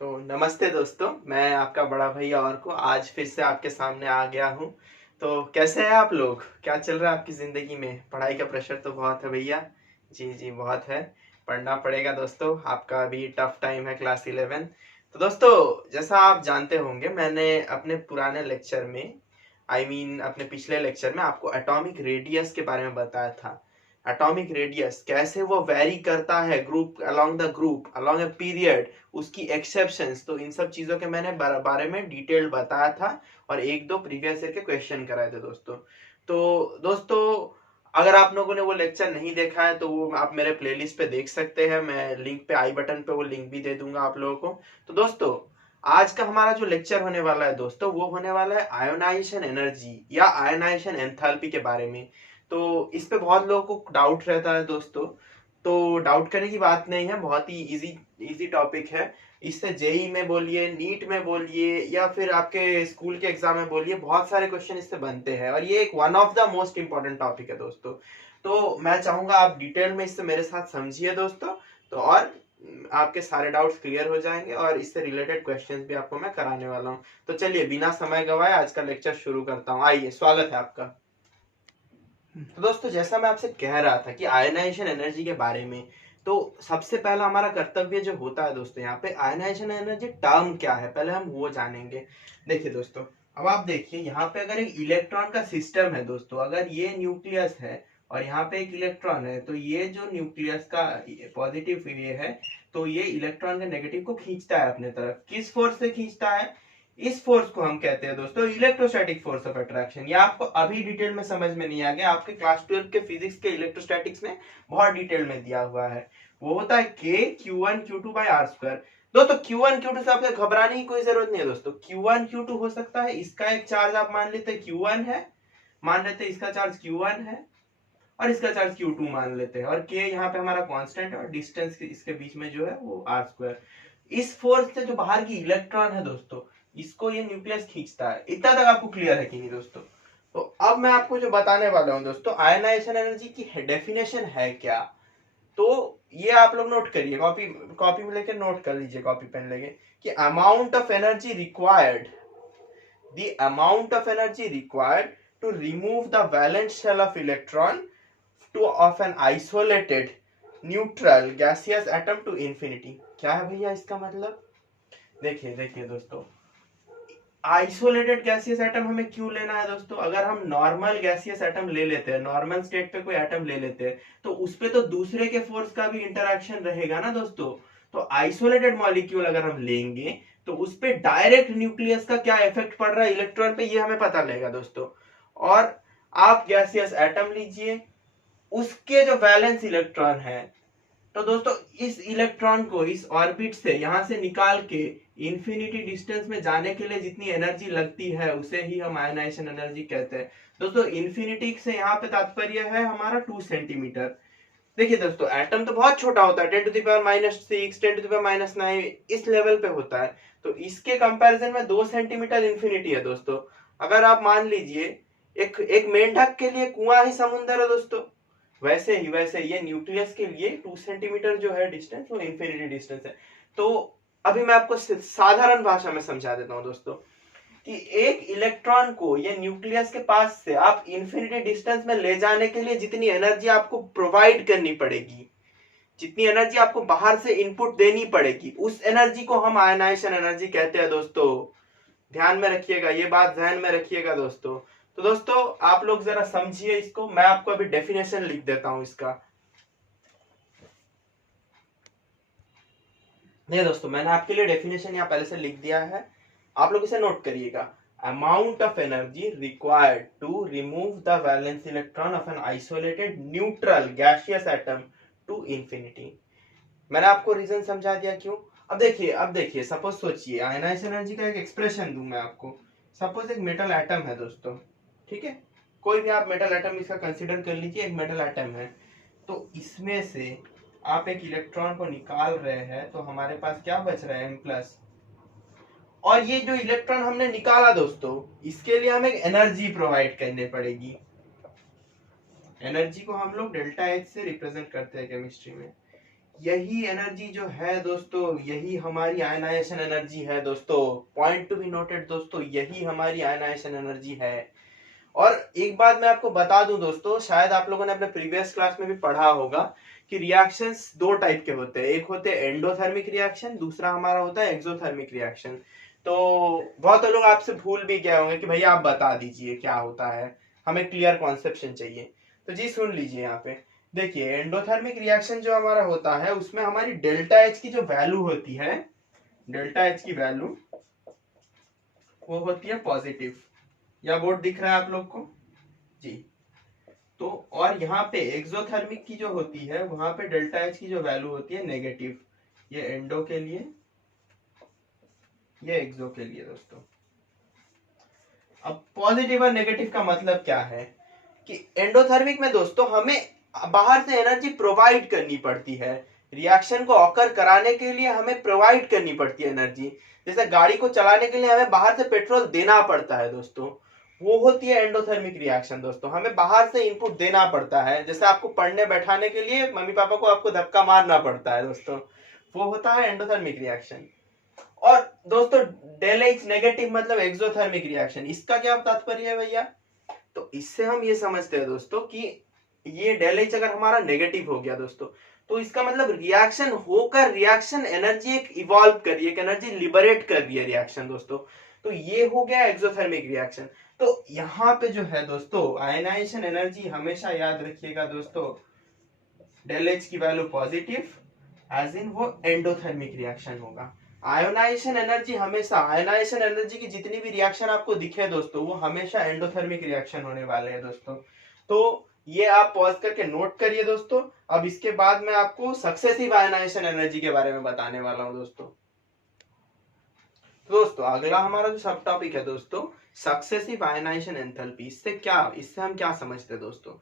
तो नमस्ते दोस्तों, मैं आपका बड़ा भैया और को आज फिर से आपके सामने आ गया हूँ। तो कैसे हैं आप लोग? क्या चल रहा है आपकी ज़िंदगी में? पढ़ाई का प्रेशर तो बहुत है भैया। जी जी, बहुत है। पढ़ना पड़ेगा दोस्तों, आपका अभी टफ टाइम है क्लास 11। तो दोस्तों, जैसा आप जानते होंगे, मैंने अपने पुराने लेक्चर में अपने पिछले लेक्चर में आपको एटॉमिक रेडियस के बारे में बताया था। एटॉमिक रेडियस कैसे वो वेरी करता है ग्रुप अलोंग ए पीरियड, उसकी एक्सेप्शंस। तो इन सब चीजों के मैंने बारे में डिटेल बताया था और एक दो प्रीवियस ईयर के क्वेश्चन कराए थे दोस्तों। तो दोस्तों, अगर आप लोगों ने वो लेक्चर नहीं देखा है तो वो आप मेरे प्लेलिस्ट पे देख सकते हैं। मैं लिंक पे आई बटन पे वो लिंक भी दे दूंगा आप लोगों को। तो दोस्तों, आज का हमारा जो लेक्चर होने वाला है दोस्तों, वो होने वाला है आयोनाइजेशन एनर्जी या आयोनाइजेशन एंथैल्पी के बारे में। तो इस पे बहुत लोगों को डाउट रहता है दोस्तों। तो डाउट करने की बात नहीं है, बहुत ही इजी इजी टॉपिक है। इससे जेई में बोलिए, नीट में बोलिए, या फिर आपके स्कूल के एग्जाम में बोलिए, बहुत सारे क्वेश्चन इससे बनते हैं और ये एक one of the most important topic है दोस्तों। तो मैं चाहूंगा आप डिटेल में इससे मेरे साथ समझिए दोस्तों। तो और आपके सारे डाउट्स क्लियर हो जाएंगे और इससे रिलेटेड क्वेश्चंस भी आपको मैं कराने वाला हूँ। तो चलिए बिना समय गवाए आज का लेक्चर शुरू करता हूँ। आइए, स्वागत है आपका। तो दोस्तों, जैसा मैं आपसे कह रहा था कि आयनाइजेशन एनर्जी के बारे में, तो सबसे पहला हमारा कर्तव्य जो होता है दोस्तों, यहाँ पे आयनाइजेशन एनर्जी टर्म क्या है पहले हम वो जानेंगे। देखिए दोस्तों, अब आप देखिए यहाँ पे अगर एक इलेक्ट्रॉन का सिस्टम है दोस्तों, अगर ये न्यूक्लियस है और यहाँ पे एक इलेक्ट्रॉन है, तो ये जो न्यूक्लियस का पॉजिटिव ये है, तो ये इलेक्ट्रॉन के नेगेटिव को खींचता है अपने तरफ। किस फोर्स से खींचता है? इस फोर्स को हम कहते हैं दोस्तों इलेक्ट्रोस्टैटिक फोर्स ऑफ अट्रैक्शन। ये आपको अभी डिटेल में समझ में नहीं आ गया, आपके क्लास 12 के फिजिक्स के इलेक्ट्रोस्टैटिक्स में बहुत डिटेल में दिया हुआ है। वो होता है के Q1 Q2 bye are square. दोस्तों Q1 Q2 से आपको घबराने की कोई जरूरत नहीं है दोस्तों। Q1 Q2 हो सकता है, इसका एक चार्ज आप मान लेते हैं Q1 है, मान लेते हैं इसका चार्ज Q1 है, और इसका चार्ज Q2 मान लेते हैं, और के यहाँ पे हमारा कांस्टेंट है और डिस्टेंस इसके बीच में जो है वो आर स्क्वायर। इस फोर्स से जो बाहर की इलेक्ट्रॉन है दोस्तों, इसको ये न्यूक्लियस खींचता है। इतना तक आपको क्लियर है कि नहीं दोस्तों? तो अब मैं आपको जो बताने वाला हूं दोस्तों, आयनाइजेशन एनर्जी की डेफिनेशन है क्या। तो ये आप लोग नोट करिए, कॉपी कॉपी में लेकर नोट कर लीजिए, कॉपी पेन लेके, कि amount of energy required, the amount of energy required to remove the valence shell of electron of an isolated neutral gaseous atom to infinity। क्या है भैया इसका मतलब? देखिए देखिए दोस्तों, आइसोलेटेड गैसियस एटम हमें क्यों लेना है दोस्तों? अगर हम नॉर्मल गैसियस एटम ले लेते हैं, नॉर्मल स्टेट पे कोई एटम ले लेते हैं, तो उसपे तो दूसरे के फोर्स का भी इंटरक्शन रहेगा ना दोस्तों। तो आइसोलेटेड मॉलिक्यूल अगर हम लेंगे तो उसपे डायरेक्ट न्यूक्लियस का क्या इफेक्ट पड़ रहा है इलेक्ट्रॉन पे, ये हमें पता लगेगा दोस्तों। और आप गैसियस एटम लीजिए, उसके जो वैलेंस इलेक्ट्रॉन है, तो दोस्तों इस इलेक्ट्रॉन को इस ऑर्बिट से यहां से निकाल के इंफिनिटी डिस्टेंस में जाने के लिए जितनी एनर्जी लगती है उसे ही हम आयनाइजेशन एनर्जी कहते हैं दोस्तों। इंफिनिटी से यहाँ पे तात्पर्य है हमारा 2 सेंटीमीटर। देखिए दोस्तों, एटम तो बहुत छोटा होता है, 10⁻⁻⁶, 10⁻⁹ इस लेवल पे होता है। तो इसके कंपैरिजन में 2 सेंटीमीटर इंफिनिटी है दोस्तों। अगर आप मान लीजिए एक एक मेंढक के लिए कुआं ही समुंदर है दोस्तों, वैसे ये न्यूक्लियस के लिए 2 सेंटीमीटर जो है डिस्टेंस, वो इंफिनिटी डिस्टेंस है। तो अभी मैं आपको साधारण भाषा में समझा देता हूं दोस्तों, कि एक इलेक्ट्रॉन को ये न्यूक्लियस के पास से आप इंफिनिटी डिस्टेंस में ले जाने के लिए जितनी एनर्जी आपको प्रोवाइड करनी पड़ेगी, जितनी एनर्जी आपको बाहर से इनपुट देनी पड़ेगी, उस एनर्जी को हम आयनाइजेशन एनर्जी कहते हैं दोस्तों। ध्यान में रखिएगा, ये बात ध्यान में रखिएगा दोस्तों। तो दोस्तों आप लोग जरा समझिए इसको, मैं आपको अभी डेफिनेशन लिख देता हूं इसका। नहीं दोस्तों, मैंने आपके लिए डेफिनेशन यहाँ पहले से लिख दिया है, आप लोग इसे नोट करिएगा। Amount of energy required to remove the valence electron of an isolated neutral gaseous atom to infinity. मैंने आपको रीजन समझा दिया क्यों। अब देखिए सपोज सोचिए, आयनाइजेशन एनर्जी का एक एक्सप्रेशन दूं मैं आपको। सपोज एक मेटल एटम है दोस्तों, ठीक है, कोई भी आप मेटल एटम इसका कंसीडर कर लीजिए, एक मेटल एटम है। तो इसमें से आप एक इलेक्ट्रॉन को निकाल रहे हैं, तो हमारे पास क्या बच रहा है, M+। और ये जो इलेक्ट्रॉन हमने निकाला दोस्तों, इसके लिए हमें एनर्जी प्रोवाइड करनी पड़ेगी। एनर्जी को हम लोग डेल्टा H से रिप्रेजेंट करते हैं केमिस्ट्री में। यही एनर्जी जो है दोस्तों, यही हमारी आयनाइजेशन एनर्जी है दोस्तों। पॉइंट टू बी नोटेड दोस्तों, यही हमारी आयनाइजेशन एनर्जी है। और एक बात मैं आपको बता दूं दोस्तों, शायद आप लोगों ने अपने प्रीवियस क्लास में भी पढ़ा होगा कि रिएक्शंस दो टाइप के होते हैं। एक होते हैं एंडोथर्मिक रिएक्शन, दूसरा हमारा होता है एक्सोथर्मिक रिएक्शन। तो बहुत लोग आपसे भूल भी गए होंगे कि भैया आप बता दीजिए क्या होता है, हमें क्लियर कॉन्सेप्शन चाहिए। तो जी सुन लीजिए यहाँ पे, देखिए एंडोथर्मिक रिएक्शन जो हमारा होता है उसमें हमारी डेल्टा एच की जो वैल्यू होती है, डेल्टा एच की वैल्यू वो होती है पॉजिटिव। या बोर्ड दिख रहा है आप लोग को जी। तो और यहाँ पे एक्सोथर्मिक की जो होती है वहां पे डेल्टा एच की जो वैल्यू होती है नेगेटिव। ये एंडो के लिए, ये एक्सो के लिए दोस्तों। अब पॉजिटिव और नेगेटिव का मतलब क्या है कि एंडोथर्मिक में दोस्तों हमें बाहर से एनर्जी प्रोवाइड करनी पड़ती है। रिएक्शन को ऑकर कराने के लिए हमें प्रोवाइड करनी पड़ती है एनर्जी। जैसे गाड़ी को चलाने के लिए हमें बाहर से पेट्रोल देना पड़ता है दोस्तों, वो होती है एंडोथर्मिक रिएक्शन दोस्तों। हमें बाहर से इनपुट देना पड़ता है, जैसे आपको पढ़ने बैठाने के लिए मम्मी पापा को आपको धक्का मारना पड़ता है दोस्तों, वो होता है एंडोथर्मिक रिएक्शन। और दोस्तों डेल एच नेगेटिव मतलब एक्सोथर्मिक रिएक्शन, इसका क्या तात्पर्य है भैया? तो इससे हम ये समझते हैं दोस्तों कि ये डेल एच अगर हमारा नेगेटिव हो गया दोस्तों, तो इसका मतलब रिएक्शन होकर रिएक्शन एनर्जी एक इवॉल्व कर रही है, एक एनर्जी लिबरेट कर रही है रिएक्शन दोस्तों। तो ये हो गया एक्सोथर्मिक रिएक्शन। तो यहाँ पे जो है दोस्तों आयनाइजेशन एनर्जी हमेशा याद रखिएगा दोस्तों, डेल एच की वैल्यू पॉजिटिव, एज इन वो एंडोथर्मिक रिएक्शन होगा। आयोनाइजेशन एनर्जी हमेशा, आयोनाइजेशन एनर्जी की जितनी भी रिएक्शन आपको दिखे दोस्तों वो हमेशा एंडोथर्मिक रिएक्शन होने वाले हैं दोस्तों। तो ये आप पॉज करके नोट करिए दोस्तों। अब इसके बाद मैं आपको सक्सेसिव आयोनाइजेशन एनर्जी के बारे में बताने वाला हूं दोस्तों। दोस्तों अगला हमारा जो सब टॉपिक है दोस्तों, सक्सेसिव आयोनाइजेशन एंथैल्पी। इससे हम क्या समझते हैं दोस्तों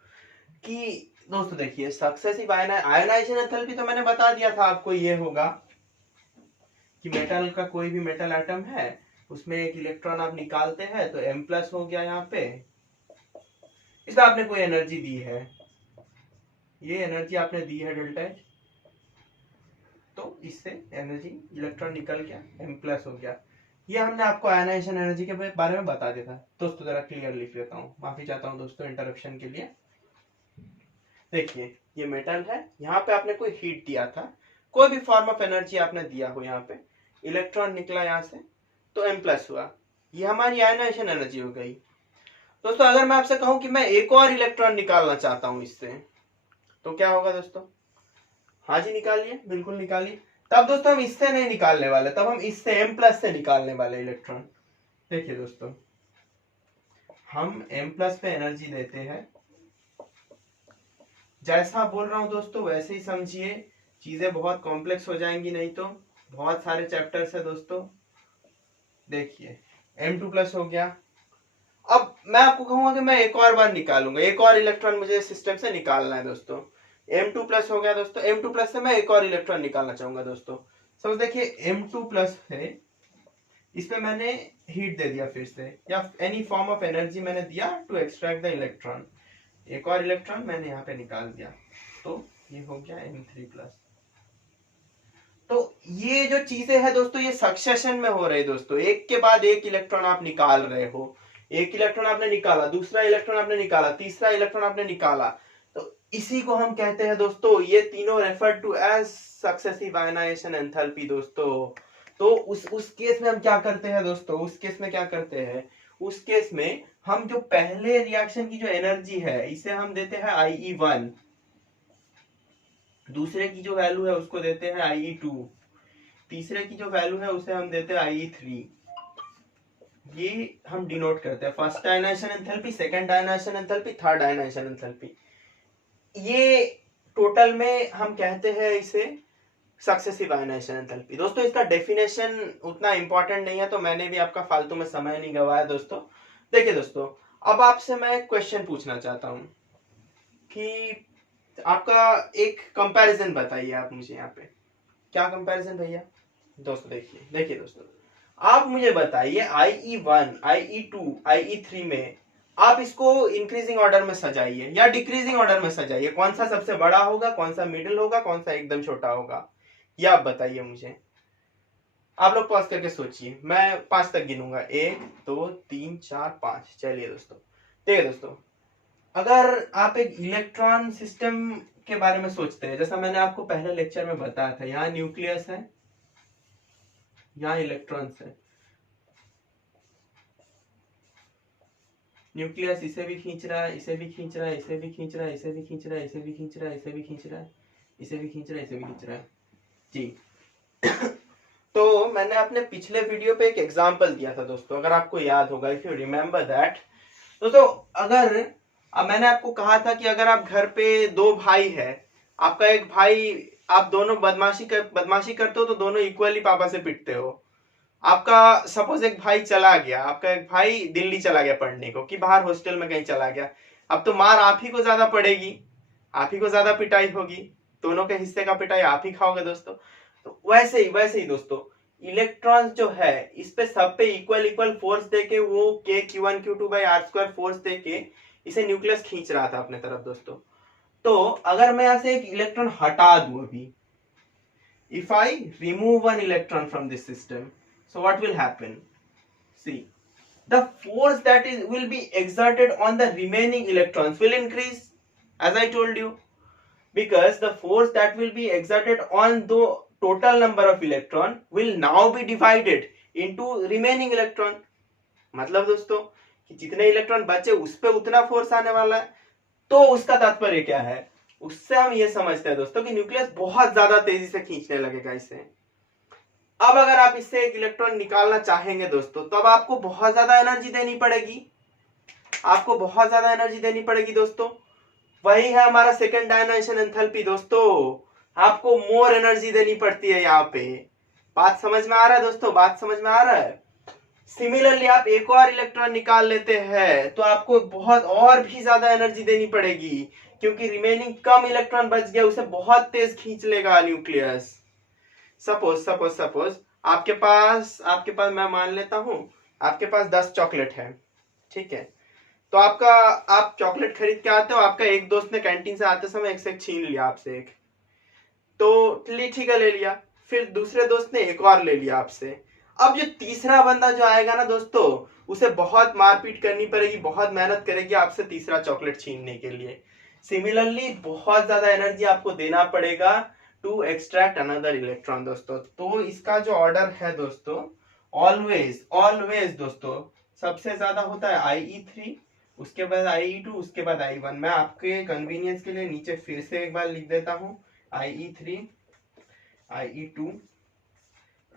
कि दोस्तों देखिए सक्सेसिव आयोनाइजेशन एंथैल्पी तो मैंने बता दिया था आपको, ये होगा कि मेटल का कोई भी मेटल एटम है उसमें एक इलेक्ट्रॉन आप निकालते हैं तो M प्लस हो गया। यहाँ पे इसमें आपने कोई एनर्जी दी है, ये एनर्जी आपने दी है डेल्टा एच, तो इससे एनर्जी इलेक्ट्रॉन निकल गया, M प्लस हो गया। ये हमने आपको आयनाइजेशन एनर्जी के बारे में बता दिया था दोस्तों। जरा क्लियर लिख लेता हूँ, माफी चाहता हूँ दोस्तों इंटरप्शन के लिए। देखिए ये मेटल है, यहाँ पे आपने कोई हीट दिया था, कोई भी फॉर्म ऑफ एनर्जी आपने दिया हो, यहाँ पे इलेक्ट्रॉन निकला यहाँ से तो M प्लस हुआ, ये हमारी आयनाइजेशन एनर्जी हो गई दोस्तों। अगर मैं आपसे कहूं कि मैं एक और इलेक्ट्रॉन निकालना चाहता हूं इससे, तो क्या होगा दोस्तों? हाँ जी निकालिए, बिल्कुल निकालिए। तब दोस्तों हम इससे नहीं निकालने वाले, तब हम इससे M प्लस से निकालने वाले इलेक्ट्रॉन। देखिए दोस्तों हम M प्लस पे एनर्जी देते हैं, जैसा बोल रहा हूं दोस्तों वैसे ही समझिए, चीजें बहुत कॉम्प्लेक्स हो जाएंगी नहीं तो। बहुत सारे चैप्टर्स है दोस्तों। देखिए M2 प्लस हो गया। अब मैं आपको कहूंगा कि मैं एक और बार निकालूंगा, एक और इलेक्ट्रॉन मुझे सिस्टम से निकालना है दोस्तों। M2 प्लस हो गया दोस्तों, M2 प्लस से मैं एक और इलेक्ट्रॉन निकालना चाहूंगा दोस्तों। समझ देखिए M2 प्लस है, इसमें मैंने हीट दे दिया फिर से, या एनी फॉर्म ऑफ एनर्जी मैंने दिया टू एक्सट्रैक्ट द इलेक्ट्रॉन। एक और इलेक्ट्रॉन मैंने यहाँ पे निकाल दिया, तो ये हो गया M3 प्लस। तो ये जो चीजें हैं दोस्तों ये सक्सेशन में हो रही है दोस्तों, एक के बाद एक इलेक्ट्रॉन आप निकाल रहे हो। एक इलेक्ट्रॉन आपने निकाला, दूसरा इलेक्ट्रॉन आपने निकाला, तीसरा इलेक्ट्रॉन आपने निकाला, तो इसी को हम कहते हैं दोस्तों, ये तीनों refer to as successive ionization enthalpy दोस्तों। तो उस केस में हम क्या करते हैं दोस्तों, उस केस में क्या करते हैं, उस केस में हम जो पहले रिएक्शन की जो एनर्जी है इसे हम देते हैं IE1, दूसरे की जो वैल्यू है उसको देते हैं IE2, तीसरे की जो वैल्यू है उसे हम देते हैं IE3। ये हम डिनोट करते हैं first ionization enthalpy, second ionization enthalpy, third ionization enthalpy. ये टोटल में हम कहते हैं इसे सक्सेसिव आयनाइजेशन एंथैल्पी दोस्तों। इसका डेफिनेशन उतना इंपॉर्टेंट नहीं है तो मैंने भी आपका फालतू में समय नहीं गवाया दोस्तों। देखिए दोस्तों अब आपसे मैं क्वेश्चन पूछना चाहता हूं कि आपका एक कंपैरिजन बताइए आप मुझे। यहाँ पे क्या कंपैरिजन भैया? दोस्तों देखिए दोस्तों आप मुझे बताइए IE1, IE2, IE3 में आप इसको इंक्रीजिंग ऑर्डर में सजाइए या डिक्रीजिंग ऑर्डर में सजाइए, कौन सा सबसे बड़ा होगा, कौन सा मिडिल होगा, कौन सा एकदम छोटा होगा, ये आप बताइए मुझे। आप लोग पॉज करके सोचिए, मैं 5 तक गिनूंगा, 1 2 3 4 5। चलिए दोस्तों, देखिए दोस्तों, अगर आप एक इलेक्ट्रॉन सिस्टम के बारे में सोचते हैं, जैसा मैंने आपको पहले लेक्चर में बताया था, यहाँ न्यूक्लियस है, यहाँ इलेक्ट्रॉन्स है, न्यूक्लियस इसे भी खींच रहा है, इसे भी खींच रहा है, इसे भी खींच रहा है, इसे भी खींच रहा है, इसे भी खींच रहा है, इसे भी खींच रहा है, इसे भी खींच रहा है, इसे भी खींच रहा है जी। तो मैंने अपने पिछले वीडियो पे एक एग्जांपल दिया था दोस्तों, अगर आपको याद होगा, इफ यू रिमेम्बर दैट दोस्तों, अगर अब मैंने आपको कहा था कि अगर आप घर पे दो भाई है, आपका एक भाई, आप दोनों बदमाशी करते हो तो दोनों इक्वली पापा से पिटते हो। आपका सपोज एक भाई चला गया, आपका एक भाई दिल्ली चला गया पढ़ने को, कि बाहर हॉस्टल में कहीं चला गया, अब तो मार आप ही को ज्यादा पड़ेगी, आप ही को ज्यादा पिटाई होगी, दोनों के हिस्से का पिटाई आप ही खाओगे दोस्तों। तो वैसे ही दोस्तों, इलेक्ट्रॉन जो है इस पे सब पे इक्वल इक्वल फोर्स देके, वो के Q1 Q2/r² फोर्स देके इसे न्यूक्लियस खींच रहा था अपने तरफ दोस्तों। तो अगर मैं यहां से एक इलेक्ट्रॉन हटा दूं अभी, if I remove one electron from this system, so what will happen? See, the force that will be exerted on the remaining electrons will increase, as I told you, because the force that will be exerted on the total number of electron will now be divided into remaining electron। मतलब दोस्तों कि जितने electron बचे उस पे उतना force आने वाला है। तो उसका तात्पर्य क्या है, उससे हम ये समझते हैं दोस्तों कि न्यूक्लियस बहुत ज्यादा तेजी से खींचने लगेगा इसे। अब अगर आप इससे एक इलेक्ट्रॉन निकालना चाहेंगे दोस्तों, तब आपको बहुत ज्यादा एनर्जी देनी पड़ेगी, आपको बहुत ज्यादा एनर्जी देनी पड़ेगी दोस्तों। वही है हमारा सेकेंड डायमेंशन एंथैल्पी दोस्तों, आपको मोर एनर्जी देनी पड़ती है यहाँ पे। बात समझ में आ रहा है दोस्तों, बात समझ में आ रहा है। सिमिलरली आप एक और इलेक्ट्रॉन निकाल लेते हैं तो आपको बहुत और भी ज्यादा एनर्जी देनी पड़ेगी, क्योंकि रिमेनिंग कम इलेक्ट्रॉन बच गया, उसे बहुत तेज खींच लेगा न्यूक्लियस। सपोज आपके पास मैं मान लेता हूं आपके पास 10 चॉकलेट है, ठीक है। तो आप चॉकलेट खरीद के आते हो, आपका एक दोस्त ने कैंटीन से आते समय एक से एक छीन लिया आपसे एक, तो ठीक है ले लिया, फिर दूसरे दोस्त ने एक और ले लिया आपसे। अब जो तीसरा बंदा जो आएगा ना दोस्तों, उसे बहुत मारपीट करनी पड़ेगी, बहुत मेहनत करेगी आपसे तीसरा चॉकलेट छीनने के लिए। सिमिलरली बहुत ज्यादा एनर्जी आपको देना पड़ेगा टू एक्सट्रैक्ट अनदर इलेक्ट्रॉन दोस्तों। तो इसका जो ऑर्डर है दोस्तों, ऑलवेज दोस्तों, सबसे ज्यादा होता है IE3, उसके बाद IE2, उसके बाद I1। मैं आपके कन्वीनियंस के लिए नीचे फिर से एक बार लिख देता हूं, IE3, IE2,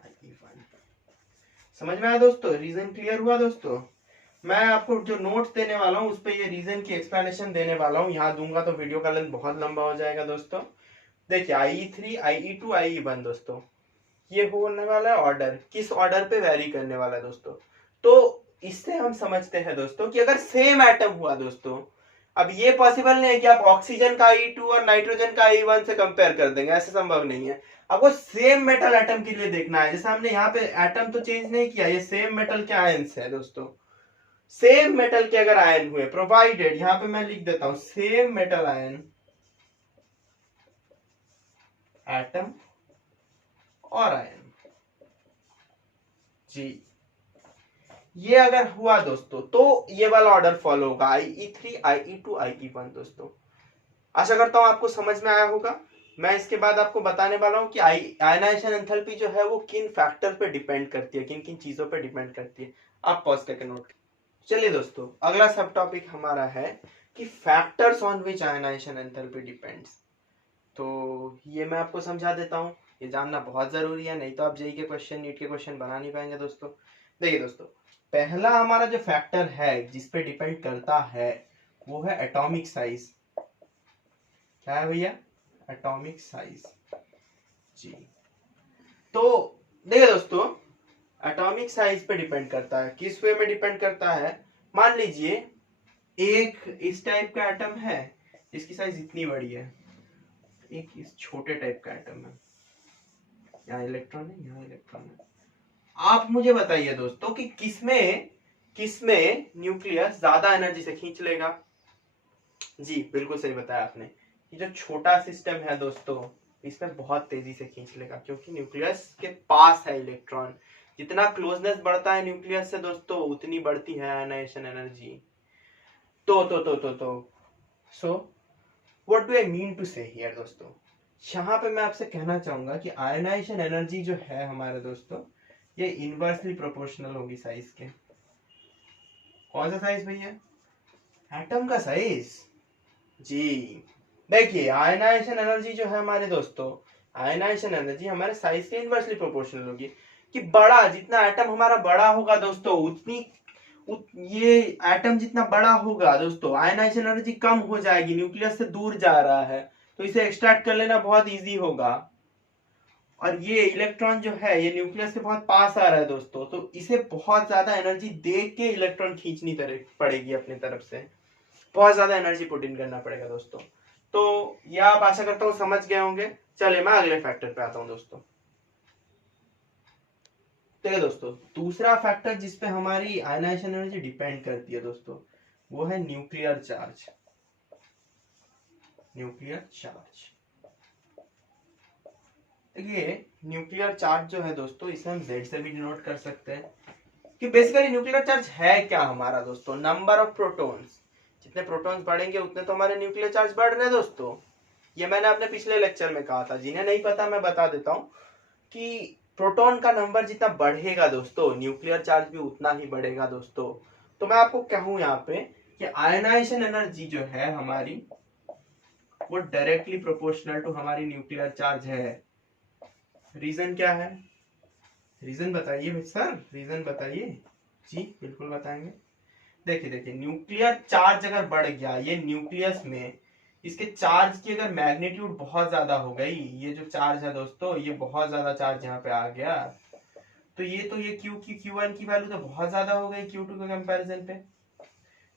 IE1। समझ में आया दोस्तों, रीजन क्लियर हुआ दोस्तों। मैं आपको जो नोट्स देने वाला हूं उस पे ये रीजन की एक्सप्लेनेशन देने वाला हूं, यहाँ दूंगा तो वीडियो का लेंथ बहुत लंबा हो जाएगा दोस्तों। देखिए IE3, IE2, IE1 दोस्तों, ये होने वाला है ऑर्डर, किस ऑर्डर पे वेरी करने वाला है दोस्तों। तो इससे हम समझते हैं दोस्तों कि अगर सेम एटम हुआ दोस्तों, अब ये पॉसिबल नहीं है कि आप ऑक्सीजन का IE2 और नाइट्रोजन का IE1 से कंपेयर कर देंगे, ऐसा संभव नहीं है। आपको सेम मेटल एटम के लिए देखना है, जैसे हमने यहाँ पे एटम तो चेंज नहीं किया, ये सेम मेटल के आयंस है दोस्तों। सेम मेटल के अगर आयन हुए, प्रोवाइडेड, यहाँ पे मैं लिख देता हूं, सेम मेटल आयन एटम और आयन जी, ये अगर हुआ दोस्तों तो ये वाला ऑर्डर फॉलो होगा, IE3, IE2, IE1 दोस्तों। आशा करता हूं आपको समझ में आया होगा। मैं इसके बाद आपको बताने वाला हूं कि आयनाइजेशन एंथैल्पी जो है वो किन फैक्टर पे डिपेंड करती है, किन किन चीजों पे डिपेंड करती है। आप पॉज करके नोट। चलिए दोस्तों, अगला सब टॉपिक हमारा है कि factors on which ionization enthalpy depends. तो ये मैं आपको समझा देता हूँ, ये जानना बहुत जरूरी है, नहीं तो आप जेई के क्वेश्चन, नीट के क्वेश्चन बना नहीं पाएंगे दोस्तों। देखिए दोस्तों, पहला हमारा जो फैक्टर है जिसपे डिपेंड करता है वो है एटॉमिक साइज। क्या है भैया? एटॉमिक साइज जी। तो देखिए दोस्तों, एटॉमिक साइज पे डिपेंड करता है, किस वे में डिपेंड करता है। मान लीजिए एक इस टाइप का एटम है, इसकी साइज इतनी बड़ी है, एक इस छोटे टाइप का एटम है, यहाँ इलेक्ट्रॉन है, यहाँ इलेक्ट्रॉन है। आप मुझे बताइए दोस्तों कि किसमें किसमें न्यूक्लियस ज्यादा एनर्जी से खींच लेगा? जी बिल्कुल सही बताया आपने। ये जो छोटा सिस्टम है दोस्तों, इसमें बहुत तेजी से खींच लेगा, क्योंकि न्यूक्लियस के पास है इलेक्ट्रॉन। जितना क्लोजनेस बढ़ता है न्यूक्लियस से दोस्तों, उतनी बढ़ती है आयनाइजेशन एनर्जी। तो so what do I mean to say here दोस्तों, यहाँ पे मैं आपसे कहना चाहूंगा कि आयनाइजेशन एनर्जी जो है हमारे दोस्तों, ये इनवर्सली प्रोपोर्शनल होगी साइज के। कौन सा साइज भैया? एटम का साइज। जी देखिए, आयनाइजेशन एनर्जी जो है हमारे दोस्तों, आयनाइजेशन एनर्जी हमारे साइज के इनवर्सली प्रोपोर्शनल होगी। कि बड़ा, जितना एटम हमारा बड़ा होगा दोस्तों, ये एटम जितना बड़ा होगा दोस्तों, आयनाइजेशन एनर्जी कम हो जाएगी। न्यूक्लियस से दूर जा रहा है तो इसे एक्सट्रैक्ट कर लेना बहुत इजी होगा। और ये इलेक्ट्रॉन जो है, ये न्यूक्लियस के बहुत पास आ रहा है दोस्तों, तो इसे बहुत ज्यादा एनर्जी दे के इलेक्ट्रॉन खींचनी पड़ेगी अपनी तरफ से। बहुत ज्यादा एनर्जी पुट इन करना पड़ेगा दोस्तों। तो यह आप आशा करता हूँ समझ गए होंगे। चलिए मैं अगले फैक्टर पे आता हूँ दोस्तों। देखिए दोस्तों, दूसरा फैक्टर जिसपे हमारी आयनाइजेशन एनर्जी डिपेंड करती है दोस्तों, वो है न्यूक्लियर चार्ज। न्यूक्लियर चार्ज, देखिए न्यूक्लियर चार्ज जो है दोस्तों, इसे हम Z से भी डिनोट कर सकते हैं। कि बेसिकली न्यूक्लियर चार्ज है क्या हमारा दोस्तों? Number of protons. जितने प्रोटॉन्स बढ़ेंगे उतने तो हमारे न्यूक्लियर चार्ज बढ़ रहे हैं दोस्तों। ये मैंने अपने पिछले लेक्चर में कहा था, जिन्हें नहीं पता मैं बता देता हूँ कि प्रोटॉन का नंबर जितना बढ़ेगा दोस्तों, न्यूक्लियर चार्ज भी उतना ही बढ़ेगा दोस्तों। तो मैं आपको कहूँ यहाँ पे कि आयनाइजेशन एनर्जी जो है हमारी, वो डायरेक्टली प्रोपोर्शनल टू हमारी न्यूक्लियर चार्ज है। रीजन क्या है? रीजन बताइए सर, रीजन बताइए। जी बिल्कुल बताएंगे। देखिए न्यूक्लियर चार्ज अगर बढ़ गया, ये न्यूक्लियस में इसके चार्ज की अगर मैग्नीट्यूड बहुत ज्यादा हो गई, ये जो चार्ज है दोस्तों, ये बहुत ज्यादा चार्ज यहाँ पे आ गया, तो ये Q1 की वैल्यू तो बहुत ज्यादा हो गई Q2 के कंपैरिजन पे।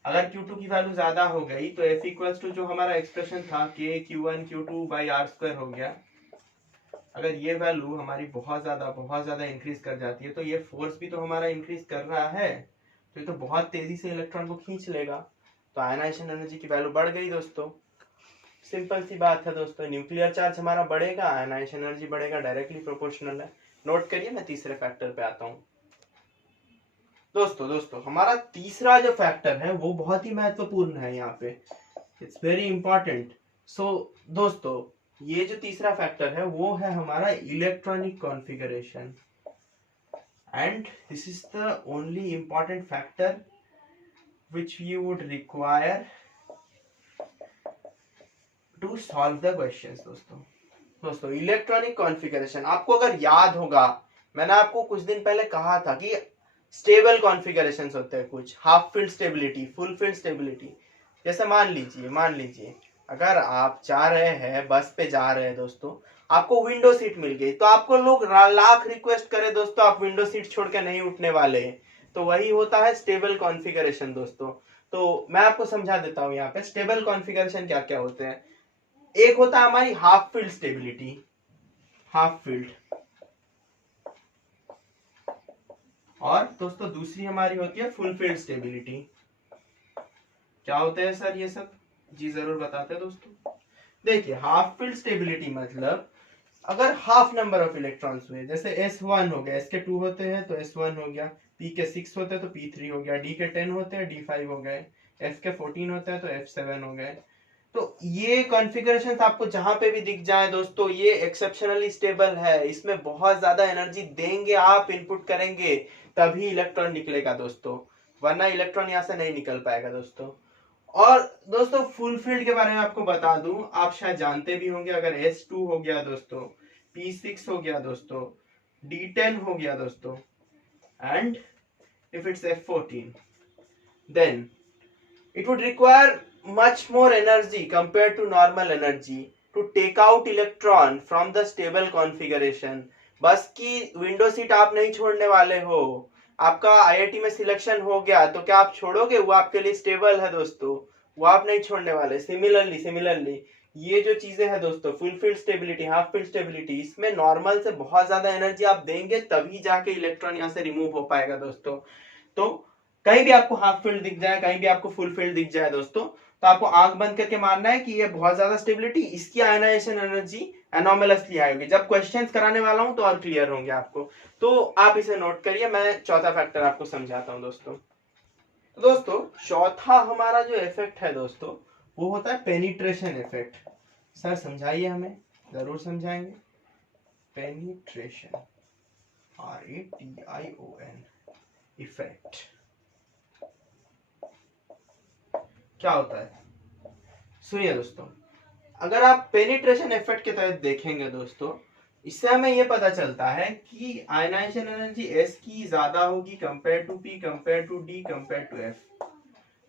अगर Q2 की वैल्यू ज्यादा हो गई तो F इक्वल्स टू जो हमारा एक्सप्रेशन था K Q1 Q2 by R² हो गया। अगर ये वैल्यू हमारी बहुत ज्यादा इंक्रीज कर जाती है, तो ये फोर्स भी तो हमारा इंक्रीज कर रहा है, तो ये तो बहुत तेजी से इलेक्ट्रॉन को खींच लेगा। तो आयनाइजेशन एनर्जी की वैल्यू बढ़ गई दोस्तों। सिंपल सी बात है दोस्तों, न्यूक्लियर चार्ज हमारा बढ़ेगा, आयनाइजेशन एनर्जी बढ़ेगा, डायरेक्टली प्रोपोर्शनल है। नोट करिए, मैं तीसरे फैक्टर पे आता हूँ। दोस्तों हमारा तीसरा जो फैक्टर है वो बहुत ही महत्वपूर्ण है यहाँ पे, इट्स वेरी इंपॉर्टेंट। सो दोस्तों, ये जो तीसरा फैक्टर है वो है हमारा electronic configuration, and this is the only important factor which you would require to solve the questions। दोस्तों इलेक्ट्रॉनिक कॉन्फ़िगरेशन, आपको अगर याद होगा, मैंने आपको कुछ दिन पहले कहा था कि स्टेबल कॉन्फ़िगरेशंस होते हैं कुछ, half field stability, full field stability. जैसे मान लीजिए अगर आप जा रहे हैं, बस पे जा रहे हैं दोस्तों, आपको विंडो सीट मिल गई, तो आपको लोग लाख रिक्वेस्ट करे दोस्तों, आप विंडो सीट छोड़ के नहीं उठने वाले, तो वही होता है स्टेबल कॉन्फ़िगरेशन दोस्तों। तो मैं आपको समझा देता हूं यहाँ पे स्टेबल कॉन्फ़िगरेशन क्या क्या होते हैं। एक होता है हमारी half field stability, half field, और दोस्तों दूसरी हमारी होती है फुल फील्ड स्टेबिलिटी। क्या होते हैं सर ये सब? जी जरूर बताते हैं दोस्तों। देखिए हाफ फील्ड स्टेबिलिटी मतलब अगर हाफ नंबर ऑफ इलेक्ट्रॉन्स हुए, जैसे S1 हो गया, S के 2 होते हैं तो S1 हो गया, P के 6 होते हैं तो P3 हो गया, D के 10 होते हैं D5 हो गए, F के 14 होते हैं तो F7 हो गए। तो ये कॉन्फ़िगरेशन आपको जहां पे भी दिख जाए दोस्तों, ये एक्सेप्शनली स्टेबल है, इसमें बहुत ज्यादा एनर्जी देंगे आप, इनपुट करेंगे तभी इलेक्ट्रॉन निकलेगा दोस्तों, वरना इलेक्ट्रॉन यहाँ से नहीं निकल पाएगा दोस्तों। और दोस्तों फुल फील्ड के बारे में आपको बता दूं, आप शायद जानते भी होंगे, अगर S2 हो गया दोस्तों, P6 हो गया दोस्तों, D10 हो गया दोस्तों, and if it's F14, then it would require much more energy compared to normal energy to take out electron from the stable configuration। बस की विंडो सीट आप नहीं छोड़ने वाले हो, आपका IIT में सिलेक्शन हो गया तो क्या आप छोड़ोगे? वो आपके लिए स्टेबल है दोस्तों, वो आप नहीं छोड़ने वाले। सिमिलरली ये जो चीजें हैं दोस्तों, full field stability, half field stability, इसमें नॉर्मल से बहुत ज्यादा एनर्जी आप देंगे तभी जाके इलेक्ट्रॉन यहाँ से रिमूव हो पाएगा दोस्तों। तो कहीं भी आपको हाफ फील्ड दिख जाए, कहीं भी आपको फुल फील्ड दिख जाए दोस्तों, तो आपको आंख बंद करके मानना है कि ये बहुत ज्यादा स्टेबिलिटी, इसकी आयनाइजेशन एनर्जी एनोमलसली हाई होगी। जब क्वेश्चंस कराने वाला हूं तो और क्लियर होंगे आपको, तो आप इसे नोट करिए। मैं चौथा फैक्टर आपको समझाता हूं दोस्तों। तो दोस्तों चौथा हमारा जो इफेक्ट है दोस्तों, वो होता है पेनिट्रेशन इफेक्ट। सर समझाइए हमें। जरूर समझाएंगे। पेनिट्रेशन, RATION इफेक्ट क्या होता है? सुनिए दोस्तों, अगर आप पेनिट्रेशन इफेक्ट के तहत देखेंगे दोस्तों, इससे हमें यह पता चलता है कि आयनाइजेशन एनर्जी S की ज्यादा होगी compare to P, compare to D, compare to F।